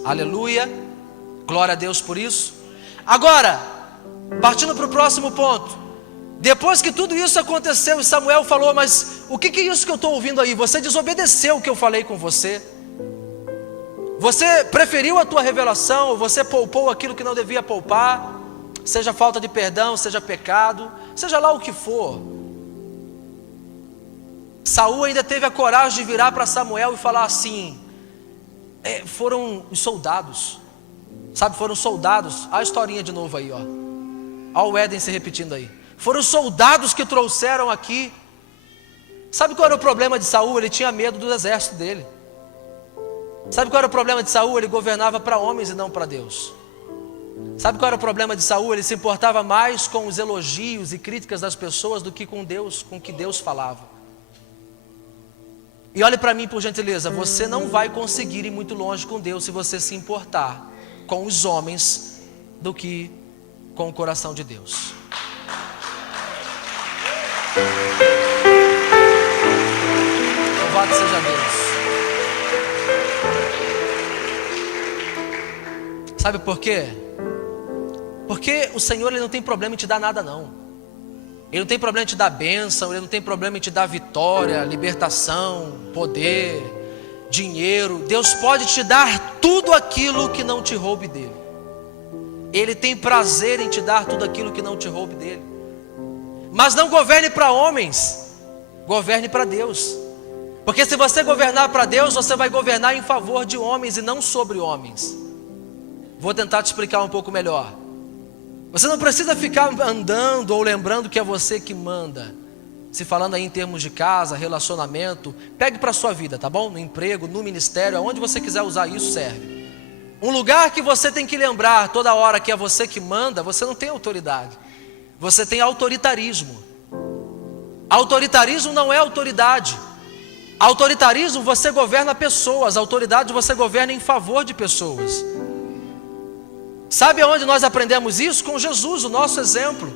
Aleluia, glória a Deus por isso. Agora, partindo para o próximo ponto. Depois que tudo isso aconteceu e Samuel falou, mas o que é isso que eu estou ouvindo aí? Você desobedeceu o que eu falei com você. Você preferiu a tua revelação, ou você poupou aquilo que não devia poupar. Seja falta de perdão, seja pecado, seja lá o que for. Saul ainda teve a coragem de virar para Samuel e falar assim, foram os soldados, sabe, foram soldados, olha a historinha de novo aí, ó. Olha o Éden se repetindo aí. Foram os soldados que trouxeram aqui. Sabe qual era o problema de Saul? Ele tinha medo do exército dele. Sabe qual era o problema de Saul? Ele governava para homens e não para Deus. Sabe qual era o problema de Saul? Ele se importava mais com os elogios e críticas das pessoas do que com Deus, com o que Deus falava. E olhe para mim por gentileza, você não vai conseguir ir muito longe com Deus se você se importar com os homens do que com o coração de Deus. Louvado seja Deus. Sabe por quê? Porque o Senhor, Ele não tem problema em te dar nada não. Ele não tem problema em te dar bênção, Ele não tem problema em te dar vitória, libertação, poder, dinheiro. Deus pode te dar tudo aquilo que não te roube dele. Ele tem prazer em te dar tudo aquilo que não te roube dele. Mas não governe para homens, governe para Deus. Porque se você governar para Deus, você vai governar em favor de homens e não sobre homens. Vou tentar te explicar um pouco melhor. Você não precisa ficar andando ou lembrando que é você que manda. Se falando aí em termos de casa, relacionamento, pegue para a sua vida, tá bom? No emprego, no ministério, aonde você quiser usar isso serve. Um lugar que você tem que lembrar toda hora que é você que manda, você não tem autoridade. Você tem autoritarismo. Autoritarismo não é autoridade. Autoritarismo você governa pessoas, autoridade você governa em favor de pessoas. Sabe aonde nós aprendemos isso? Com Jesus, o nosso exemplo.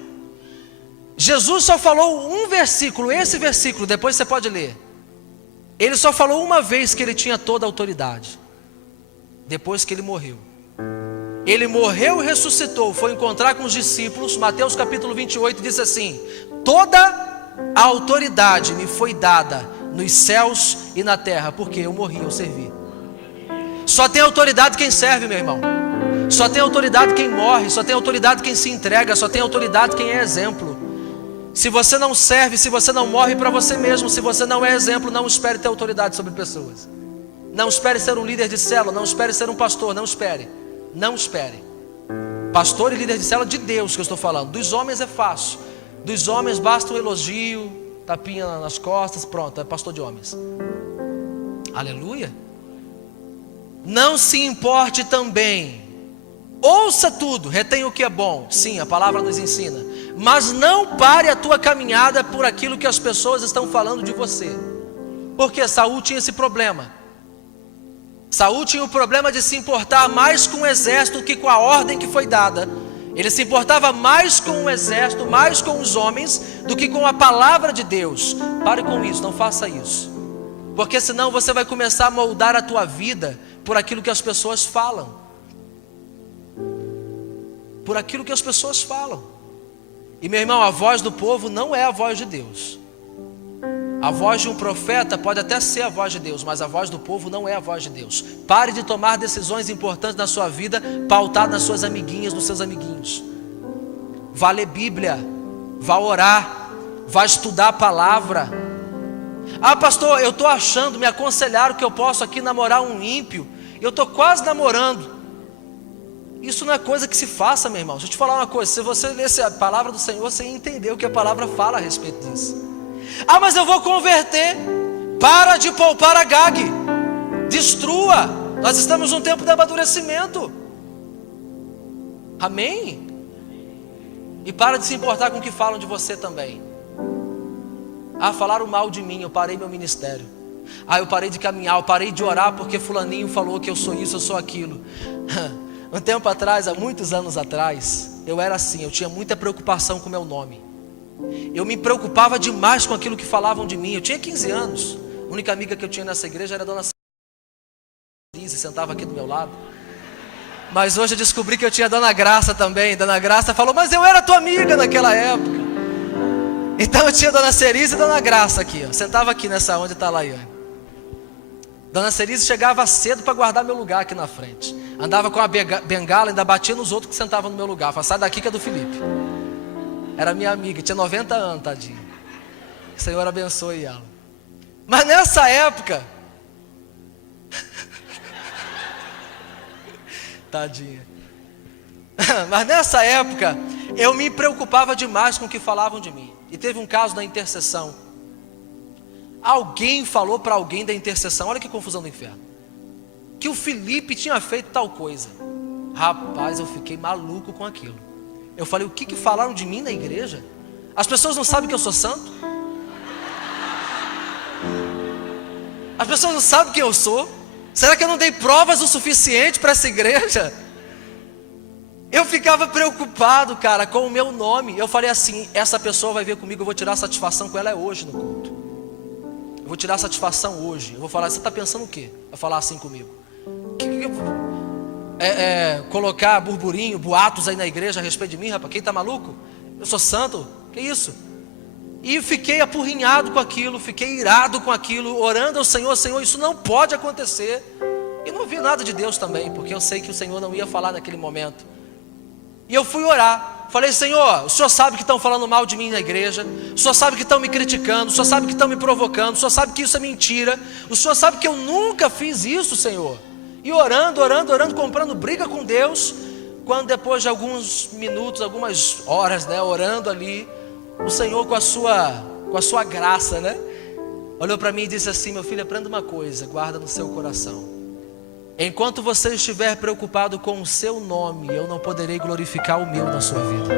Jesus só falou um versículo, esse versículo, depois você pode ler. Ele só falou uma vez que ele tinha toda a autoridade. Depois que ele morreu. Ele morreu e ressuscitou, foi encontrar com os discípulos. Mateus capítulo 28 diz assim: toda a autoridade me foi dada nos céus e na terra, porque eu morri, eu servi. Só tem autoridade quem serve, meu irmão. Só tem autoridade quem morre, só tem autoridade quem se entrega, só tem autoridade quem é exemplo. Se você não serve, se você não morre para você mesmo, se você não é exemplo, não espere ter autoridade sobre pessoas. Não espere ser um líder de célula, não espere ser um pastor, não espere. Não espere. Pastor e líder de célula de Deus que eu estou falando. Dos homens é fácil. Dos homens basta um elogio, tapinha nas costas, pronto, é pastor de homens. Aleluia. Não se importe também. Ouça tudo, retenha o que é bom. Sim, a palavra nos ensina. Mas não pare a tua caminhada por aquilo que as pessoas estão falando de você. Porque Saul tinha esse problema. Saul tinha o problema de se importar mais com o exército que com a ordem que foi dada. Ele se importava mais com o exército, mais com os homens, do que com a palavra de Deus. Pare com isso, não faça isso. Porque senão você vai começar a moldar a tua vida por aquilo que as pessoas falam. Por aquilo que as pessoas falam. E meu irmão, a voz do povo não é a voz de Deus. A voz de um profeta pode até ser a voz de Deus, mas a voz do povo não é a voz de Deus. Pare de tomar decisões importantes na sua vida pautadas nas suas amiguinhas, nos seus amiguinhos. Vá ler Bíblia, vá orar, vá estudar a palavra. Ah, pastor, eu estou achando, me aconselharam que eu posso aqui namorar um ímpio. Eu estou quase namorando. Isso não é coisa que se faça, meu irmão. Deixa eu te falar uma coisa, se você lesse a palavra do Senhor, você ia entender o que a palavra fala a respeito disso. Ah, mas eu vou converter. Para de poupar a Gag. Destrua. Nós estamos num tempo de amadurecimento. Amém? E para de se importar com o que falam de você também. Ah, falaram mal de mim, eu parei meu ministério. Ah, eu parei de caminhar, eu parei de orar porque fulaninho falou que eu sou isso, eu sou aquilo. Um tempo atrás, há muitos anos atrás, eu era assim, eu tinha muita preocupação com o meu nome. Eu me preocupava demais com aquilo que falavam de mim. Eu tinha 15 anos. A única amiga que eu tinha nessa igreja era a dona Cerise, sentava aqui do meu lado. Mas hoje eu descobri que eu tinha a dona Graça também. Dona Graça falou, mas eu era tua amiga naquela época. Então eu tinha a dona Cerise e a dona Graça aqui, ó. Sentava aqui nessa onde está a Laiane. Dona Cerise chegava cedo para guardar meu lugar aqui na frente. Andava com a bengala, ainda batia nos outros que sentavam no meu lugar. Falava, sai daqui que é do Felipe. Era minha amiga, tinha 90 anos, tadinha. O Senhor abençoe ela. Mas nessa época, tadinha. Mas nessa época, eu me preocupava demais com o que falavam de mim. E teve um caso da intercessão. Alguém falou para alguém da intercessão, olha que confusão do inferno, que o Felipe tinha feito tal coisa. Rapaz, eu fiquei maluco com aquilo. Eu falei, o que falaram de mim na igreja? As pessoas não sabem que eu sou santo? As pessoas não sabem quem eu sou? Será que eu não dei provas o suficiente para essa igreja? Eu ficava preocupado, cara, com o meu nome. Eu falei assim, essa pessoa vai vir comigo, eu vou tirar satisfação com ela hoje no culto. Eu vou tirar satisfação hoje. Eu vou falar, você está pensando o quê? Vai falar assim comigo. Colocar burburinho, boatos aí na igreja a respeito de mim, rapaz? Quem está maluco? Eu sou santo? Que isso? E fiquei apurrinhado com aquilo, fiquei irado com aquilo, orando ao Senhor, Senhor, isso não pode acontecer. E não vi nada de Deus também, porque eu sei que o Senhor não ia falar naquele momento. E eu fui orar, falei, Senhor, o Senhor sabe que estão falando mal de mim na igreja, o Senhor sabe que estão me criticando, o Senhor sabe que estão me provocando, o Senhor sabe que isso é mentira, o Senhor sabe que eu nunca fiz isso, Senhor. E orando, comprando briga com Deus, quando depois de alguns minutos, algumas horas, né, orando ali, o Senhor com a sua graça, né, olhou para mim e disse assim, meu filho, aprenda uma coisa, guarda no seu coração. Enquanto você estiver preocupado com o seu nome, eu não poderei glorificar o meu na sua vida.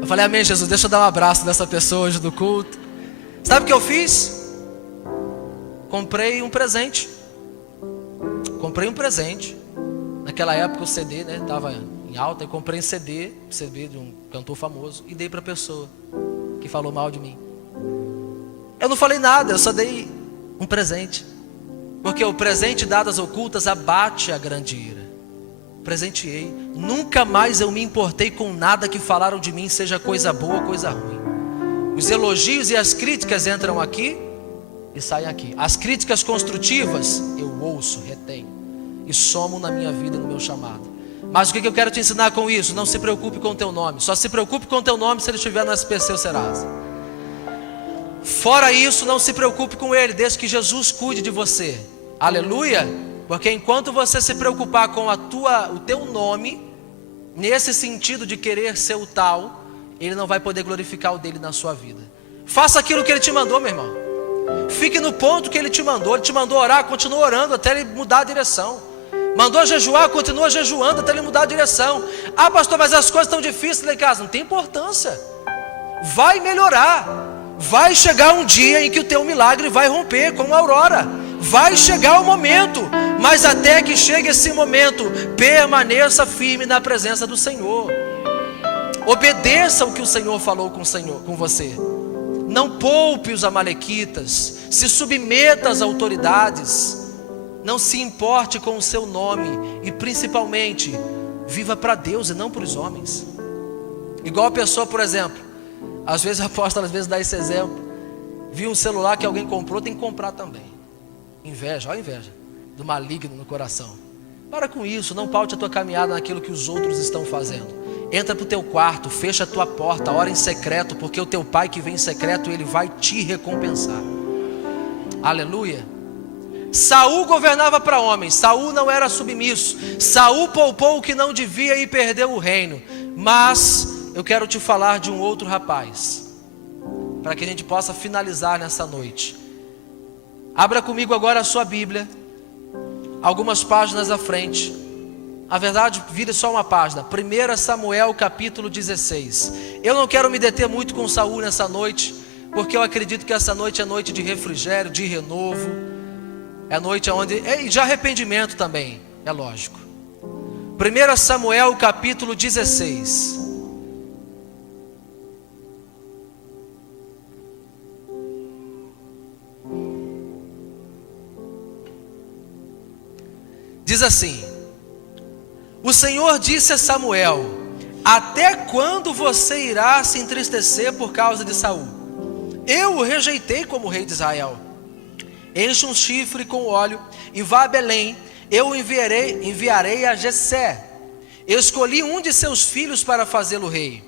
Eu falei, amém, Jesus, deixa eu dar um abraço nessa pessoa hoje do culto. Sabe o que eu fiz? Comprei um presente. Naquela época o CD, né, estava em alta. Eu comprei um CD de um cantor famoso e dei para a pessoa que falou mal de mim. Eu não falei nada, eu só dei um presente. Porque o presente dado às ocultas abate a grande ira. Presenteei. Nunca mais eu me importei com nada que falaram de mim, seja coisa boa ou coisa ruim. Os elogios e as críticas entram aqui e saem aqui. As críticas construtivas eu ouço, retenho e somo na minha vida, no meu chamado. Mas o que eu quero te ensinar com isso? Não se preocupe com o teu nome. Só se preocupe com o teu nome se ele estiver no SPC ou Serasa. Fora isso, não se preocupe com ele, desde que Jesus cuide de você. Aleluia. Porque enquanto você se preocupar com o teu nome, nesse sentido de querer ser o tal, ele não vai poder glorificar o dele na sua vida. Faça aquilo que ele te mandou, meu irmão. Fique no ponto que ele te mandou. Ele te mandou orar, continua orando até ele mudar a direção. Mandou jejuar, continua jejuando até ele mudar a direção. Ah, pastor, mas as coisas estão difíceis lá em casa. Não tem importância. Vai melhorar. Vai chegar um dia em que o teu milagre vai romper como a aurora. Vai chegar o momento. Mas até que chegue esse momento, permaneça firme na presença do Senhor. Obedeça o que o Senhor falou com você. Não poupe os amalequitas. Se submeta às autoridades. Não se importe com o seu nome. E principalmente, viva para Deus e não para os homens. Igual a pessoa, por exemplo, às vezes a apóstola dá esse exemplo. Viu um celular que alguém comprou, tem que comprar também. Inveja, olha a inveja do maligno no coração. Para com isso, não paute a tua caminhada naquilo que os outros estão fazendo. Entra para o teu quarto, fecha a tua porta, ora em secreto, porque o teu pai que vem em secreto, ele vai te recompensar. Aleluia. Saul governava para homens, Saul não era submisso. Saul poupou o que não devia e perdeu o reino. Mas eu quero te falar de um outro rapaz, para que a gente possa finalizar nessa noite. Abra comigo agora a sua Bíblia, algumas páginas à frente. A verdade, vire só uma página. 1 Samuel capítulo 16. Eu não quero me deter muito com Saul nessa noite, porque eu acredito que essa noite é noite de refrigério, de renovo. É noite onde... e de arrependimento também, é lógico. 1 Samuel capítulo 16. Diz assim: o Senhor disse a Samuel: até quando você irá se entristecer por causa de Saul? Eu o rejeitei como rei de Israel. Enche um chifre com óleo e vá a Belém. Eu o enviarei a Jessé. Eu escolhi um de seus filhos para fazê-lo rei.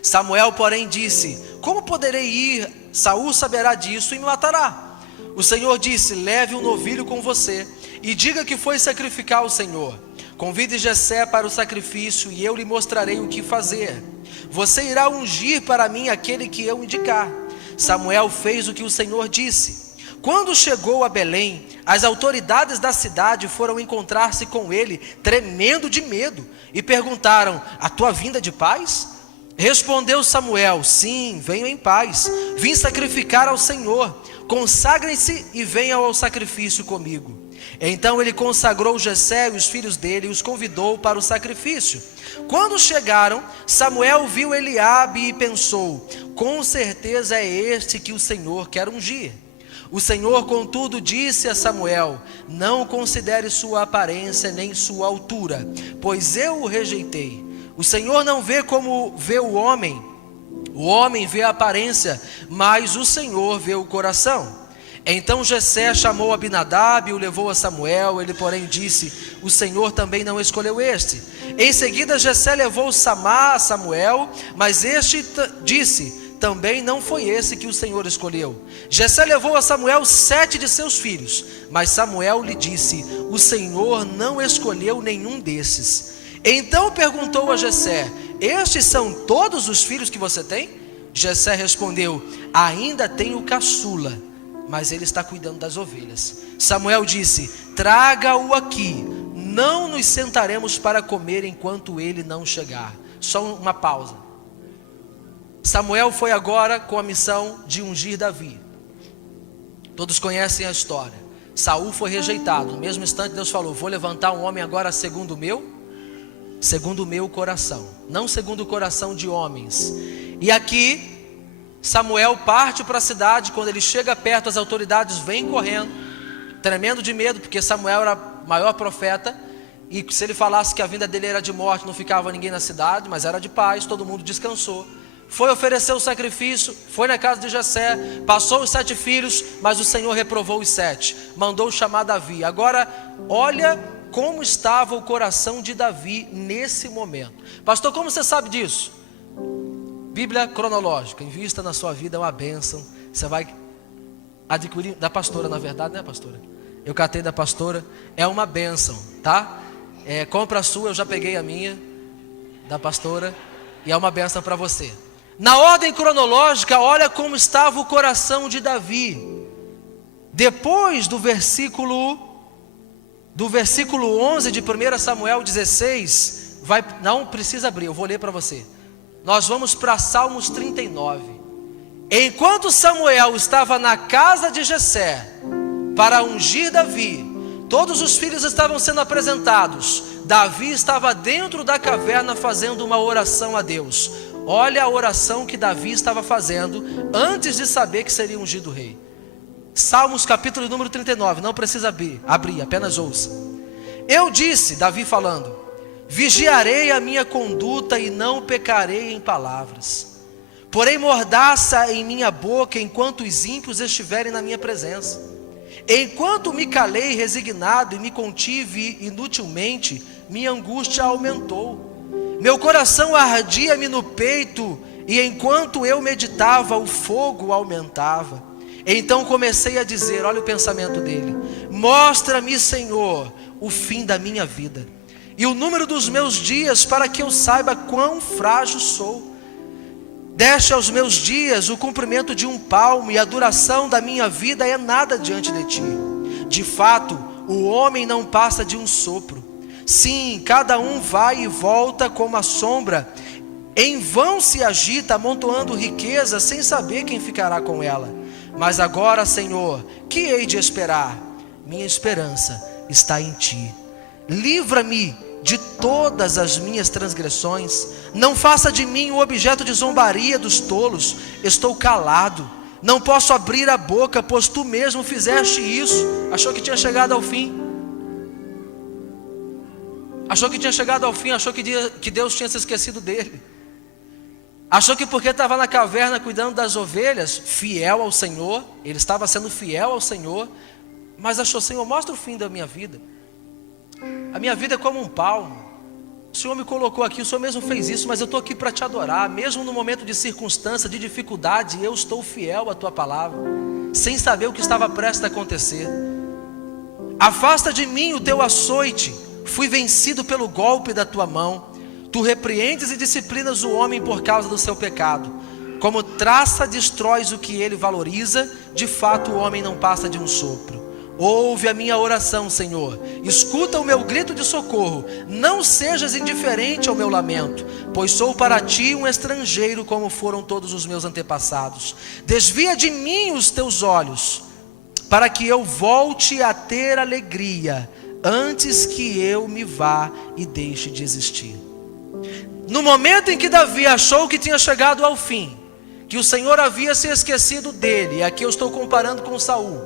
Samuel, porém, disse: como poderei ir? Saul saberá disso e me matará. O Senhor disse: leve um novilho com você e diga que foi sacrificar ao Senhor. Convide Jessé para o sacrifício e eu lhe mostrarei o que fazer. Você irá ungir para mim aquele que eu indicar. Samuel fez o que o Senhor disse. Quando chegou a Belém, as autoridades da cidade foram encontrar-se com ele, tremendo de medo, e perguntaram: a tua vinda de paz? Respondeu Samuel: sim, venho em paz. Vim sacrificar ao Senhor. Consagrem-se e venham ao sacrifício comigo. Então ele consagrou Jessé e os filhos dele e os convidou para o sacrifício. Quando chegaram, Samuel viu Eliabe e pensou: com certeza é este que o Senhor quer ungir. O Senhor, contudo, disse a Samuel: não considere sua aparência nem sua altura, pois eu o rejeitei. O Senhor não vê como vê o homem vê a aparência, mas o Senhor vê o coração. Então Jessé chamou Abinadab e o levou a Samuel. Ele, porém, disse: o Senhor também não escolheu este. Em seguida Jessé levou Samá a Samuel, mas este disse: também não foi esse que o Senhor escolheu. Jessé levou a Samuel 7 de seus filhos, mas Samuel lhe disse: o Senhor não escolheu nenhum desses. Então perguntou a Jessé: estes são todos os filhos que você tem? Jessé respondeu: ainda tenho o caçula, mas ele está cuidando das ovelhas. Samuel disse: traga-o aqui, não nos sentaremos para comer enquanto ele não chegar. Só uma pausa. Samuel foi agora com a missão de ungir Davi. Todos conhecem a história. Saul foi rejeitado. No mesmo instante Deus falou: vou levantar um homem agora segundo o meu coração, não segundo o coração de homens. E aqui Samuel parte para a cidade. Quando ele chega perto, as autoridades vêm correndo, tremendo de medo, porque Samuel era o maior profeta, e se ele falasse que a vinda dele era de morte, não ficava ninguém na cidade, mas era de paz, todo mundo descansou. Foi oferecer o sacrifício, foi na casa de Jessé, passou os 7 filhos, mas o Senhor reprovou os 7, mandou chamar Davi. Agora, olha como estava o coração de Davi nesse momento. Pastor, como você sabe disso? Bíblia cronológica, invista na sua vida, é uma bênção. Você vai adquirir, da pastora na verdade, né, pastora? Eu catei da pastora, é uma bênção, tá? Compra a sua, eu já peguei a minha, da pastora, e é uma bênção para você. Na ordem cronológica, olha como estava o coração de Davi. Depois do versículo 11 de 1 Samuel 16, não precisa abrir, eu vou ler para você. Nós vamos para Salmos 39. Enquanto Samuel estava na casa de Jessé para ungir Davi, todos os filhos estavam sendo apresentados. Davi estava dentro da caverna fazendo uma oração a Deus. Olha a oração que Davi estava fazendo antes de saber que seria ungido rei. Salmos capítulo número 39, não precisa abrir, apenas ouça. Eu disse, Davi falando: vigiarei a minha conduta e não pecarei em palavras. Porém mordaça em minha boca enquanto os ímpios estiverem na minha presença. Enquanto me calei resignado e me contive inutilmente, minha angústia aumentou. Meu coração ardia-me no peito, e enquanto eu meditava, o fogo aumentava. Então comecei a dizer, olha o pensamento dele: mostra-me, Senhor, o fim da minha vida, e o número dos meus dias, para que eu saiba quão frágil sou. Deste aos meus dias o comprimento de um palmo, e a duração da minha vida é nada diante de ti. De fato, o homem não passa de um sopro. Sim, cada um vai e volta como a sombra. Em vão se agita, amontoando riqueza, sem saber quem ficará com ela. Mas agora, Senhor, que hei de esperar? Minha esperança está em Ti. Livra-me de todas as minhas transgressões. Não faça de mim o objeto de zombaria dos tolos. Estou calado, não posso abrir a boca, pois Tu mesmo fizeste isso. Achou que tinha chegado ao fim. Achou que tinha chegado ao fim, achou que Deus tinha se esquecido dele. Achou que porque estava na caverna cuidando das ovelhas, fiel ao Senhor, ele estava sendo fiel ao Senhor, mas achou: Senhor, mostra o fim da minha vida. A minha vida é como um palmo. O Senhor me colocou aqui, o Senhor mesmo fez isso, mas eu estou aqui para Te adorar. Mesmo no momento de circunstância, de dificuldade, eu estou fiel à Tua palavra, sem saber o que estava prestes a acontecer. Afasta de mim o Teu açoite. Fui vencido pelo golpe da Tua mão. Tu repreendes e disciplinas o homem por causa do seu pecado. Como traça destróis o que ele valoriza, de fato o homem não passa de um sopro. Ouve a minha oração, Senhor. Escuta o meu grito de socorro. Não sejas indiferente ao meu lamento, pois sou para Ti um estrangeiro, como foram todos os meus antepassados. Desvia de mim os Teus olhos, para que eu volte a ter alegria, antes que eu me vá e deixe de existir. No momento em que Davi achou que tinha chegado ao fim, que o Senhor havia se esquecido dele, e aqui eu estou comparando com Saul,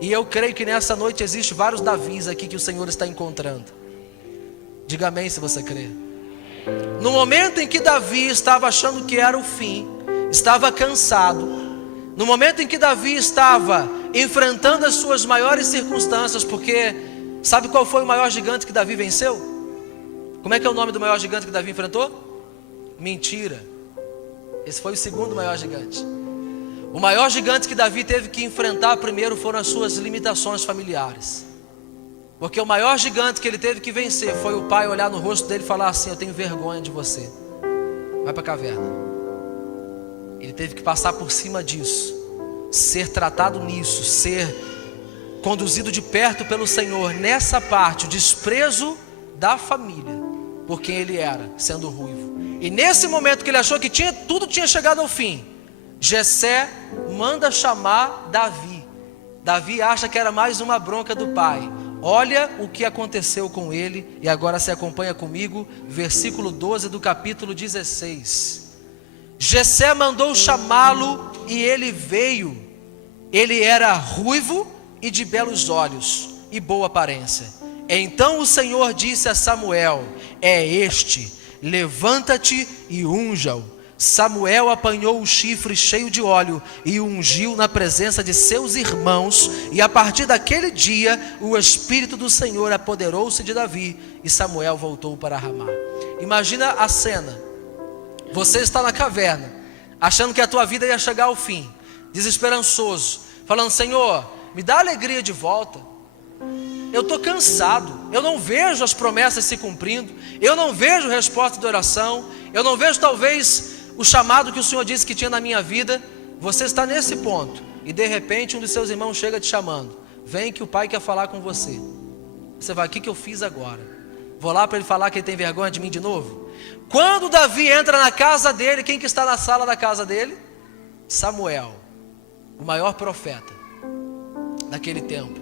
e eu creio que nessa noite existe vários Davis aqui que o Senhor está encontrando. Diga amém se você crê. No momento em que Davi estava achando que era o fim, estava cansado, no momento em que Davi estava enfrentando as suas maiores circunstâncias, porque sabe qual foi o maior gigante que Davi venceu? Como é que é o nome do maior gigante que Davi enfrentou? Mentira. Esse foi o segundo maior gigante. O maior gigante que Davi teve que enfrentar primeiro foram as suas limitações familiares. Porque o maior gigante que ele teve que vencer foi o pai olhar no rosto dele e falar assim: eu tenho vergonha de você, vai para a caverna. Ele teve que passar por cima disso, ser tratado nisso, ser conduzido de perto pelo Senhor nessa parte, o desprezo da família, por quem ele era, sendo ruivo. E nesse momento que ele achou que tudo tinha chegado ao fim, Jessé manda chamar Davi. Davi acha que era mais uma bronca do pai. Olha o que aconteceu com ele. E agora se acompanha comigo, versículo 12 do capítulo 16. Jessé mandou chamá-lo e ele veio. Ele era ruivo e de belos olhos e boa aparência. Então o Senhor disse a Samuel: é este, levanta-te e unja-o. Samuel apanhou o chifre cheio de óleo e o ungiu na presença de seus irmãos. E a partir daquele dia o Espírito do Senhor apoderou-se de Davi e Samuel voltou para Ramá. Imagina a cena. Você está na caverna, achando que a tua vida ia chegar ao fim, desesperançoso, falando: Senhor, me dá alegria de volta. Eu estou cansado, eu não vejo as promessas se cumprindo, eu não vejo resposta de oração, eu não vejo talvez o chamado que o Senhor disse que tinha na minha vida. Você está nesse ponto e de repente um dos seus irmãos chega te chamando: vem que o pai quer falar com você. Você vai: o que eu fiz agora? Vou lá para ele falar que ele tem vergonha de mim de novo? Quando Davi entra na casa dele, quem que está na sala da casa dele? Samuel, o maior profeta naquele tempo.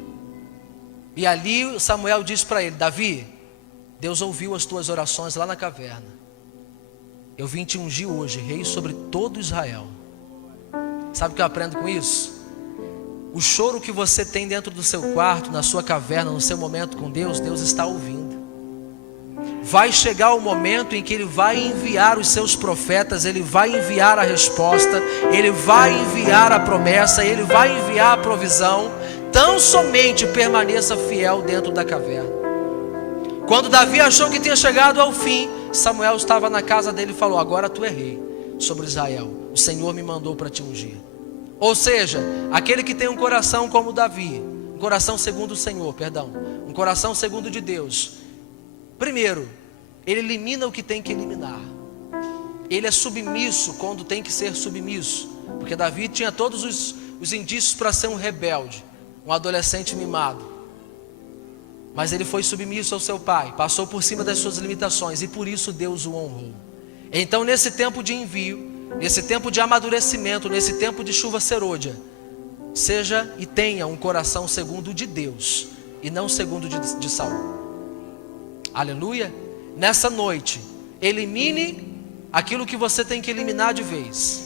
E ali Samuel diz para ele: Davi, Deus ouviu as tuas orações lá na caverna. Eu vim te ungir hoje, rei sobre todo Israel. Sabe o que eu aprendo com isso? O choro que você tem dentro do seu quarto, na sua caverna, no seu momento com Deus, Deus está ouvindo. Vai chegar o momento em que Ele vai enviar os seus profetas, Ele vai enviar a resposta, Ele vai enviar a promessa, Ele vai enviar a provisão. Tão somente permaneça fiel dentro da caverna. Quando Davi achou que tinha chegado ao fim, Samuel estava na casa dele e falou: agora tu é rei sobre Israel, o Senhor me mandou para te ungir. Ou seja, aquele que tem um coração como Davi, um coração segundo o Senhor, um coração segundo de Deus, primeiro, ele elimina o que tem que eliminar. Ele é submisso quando tem que ser submisso, porque Davi tinha todos os indícios para ser um rebelde, um adolescente mimado. Mas ele foi submisso ao seu pai, passou por cima das suas limitações e por isso Deus o honrou. Então, nesse tempo de envio, nesse tempo de amadurecimento, nesse tempo de chuva serôdia, seja e tenha um coração segundo o de Deus e não segundo o de Saul. Aleluia. Nessa noite, elimine aquilo que você tem que eliminar de vez.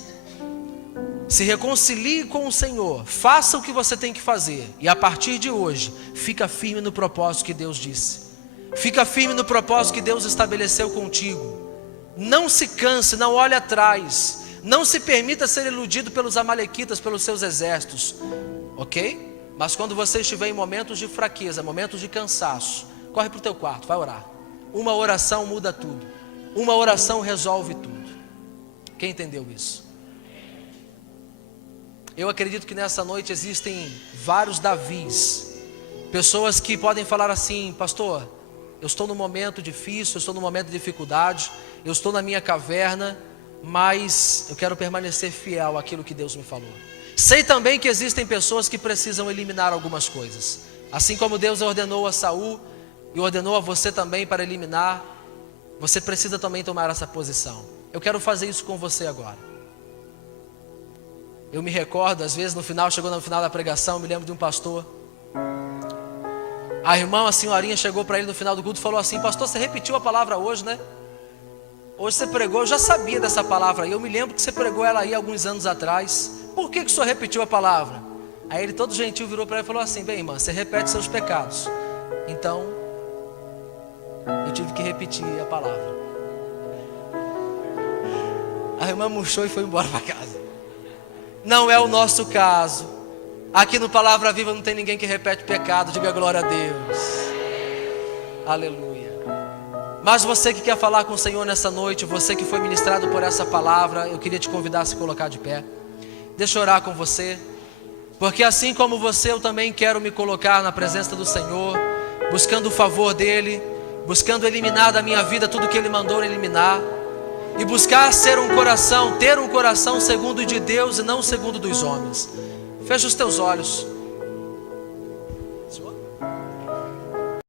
Se reconcilie com o Senhor, faça o que você tem que fazer, e a partir de hoje, fica firme no propósito que Deus disse. Fica firme no propósito que Deus estabeleceu contigo. Não se canse, não olhe atrás. Não se permita ser iludido pelos amalequitas, pelos seus exércitos. Ok? Mas quando você estiver em momentos de fraqueza, momentos de cansaço, corre para o teu quarto, vai orar. Uma oração muda tudo. Uma oração resolve tudo. Quem entendeu isso? Eu acredito que nessa noite existem vários Davis. Pessoas que podem falar assim: pastor, eu estou num momento difícil, eu estou num momento de dificuldade, eu estou na minha caverna, mas eu quero permanecer fiel àquilo que Deus me falou. Sei também que existem pessoas que precisam eliminar algumas coisas. Assim como Deus ordenou a Saul e ordenou a você também para eliminar, você precisa também tomar essa posição. Eu quero fazer isso com você agora. Eu me recordo, às vezes chegou no final da pregação, eu me lembro de um pastor. A senhorinha chegou para ele no final do culto e falou assim: pastor, você repetiu a palavra hoje, né? Hoje você pregou, eu já sabia dessa palavra aí, eu me lembro que você pregou ela aí alguns anos atrás. Por que o senhor repetiu a palavra? Aí ele, todo gentil, virou para ela e falou assim: bem, irmã, você repete seus pecados. Então, eu tive que repetir a palavra. A irmã murchou e foi embora para casa. Não é o nosso caso. Aqui no Palavra Viva não tem ninguém que repete pecado. Diga glória a Deus. Aleluia. Mas você que quer falar com o Senhor nessa noite, você que foi ministrado por essa palavra, eu queria te convidar a se colocar de pé. Deixa eu orar com você, porque assim como você, eu também quero me colocar na presença do Senhor, buscando o favor dEle, buscando eliminar da minha vida tudo que Ele mandou eliminar, e buscar ter um coração segundo o de Deus e não segundo o dos homens. Fecha os teus olhos. Senhor?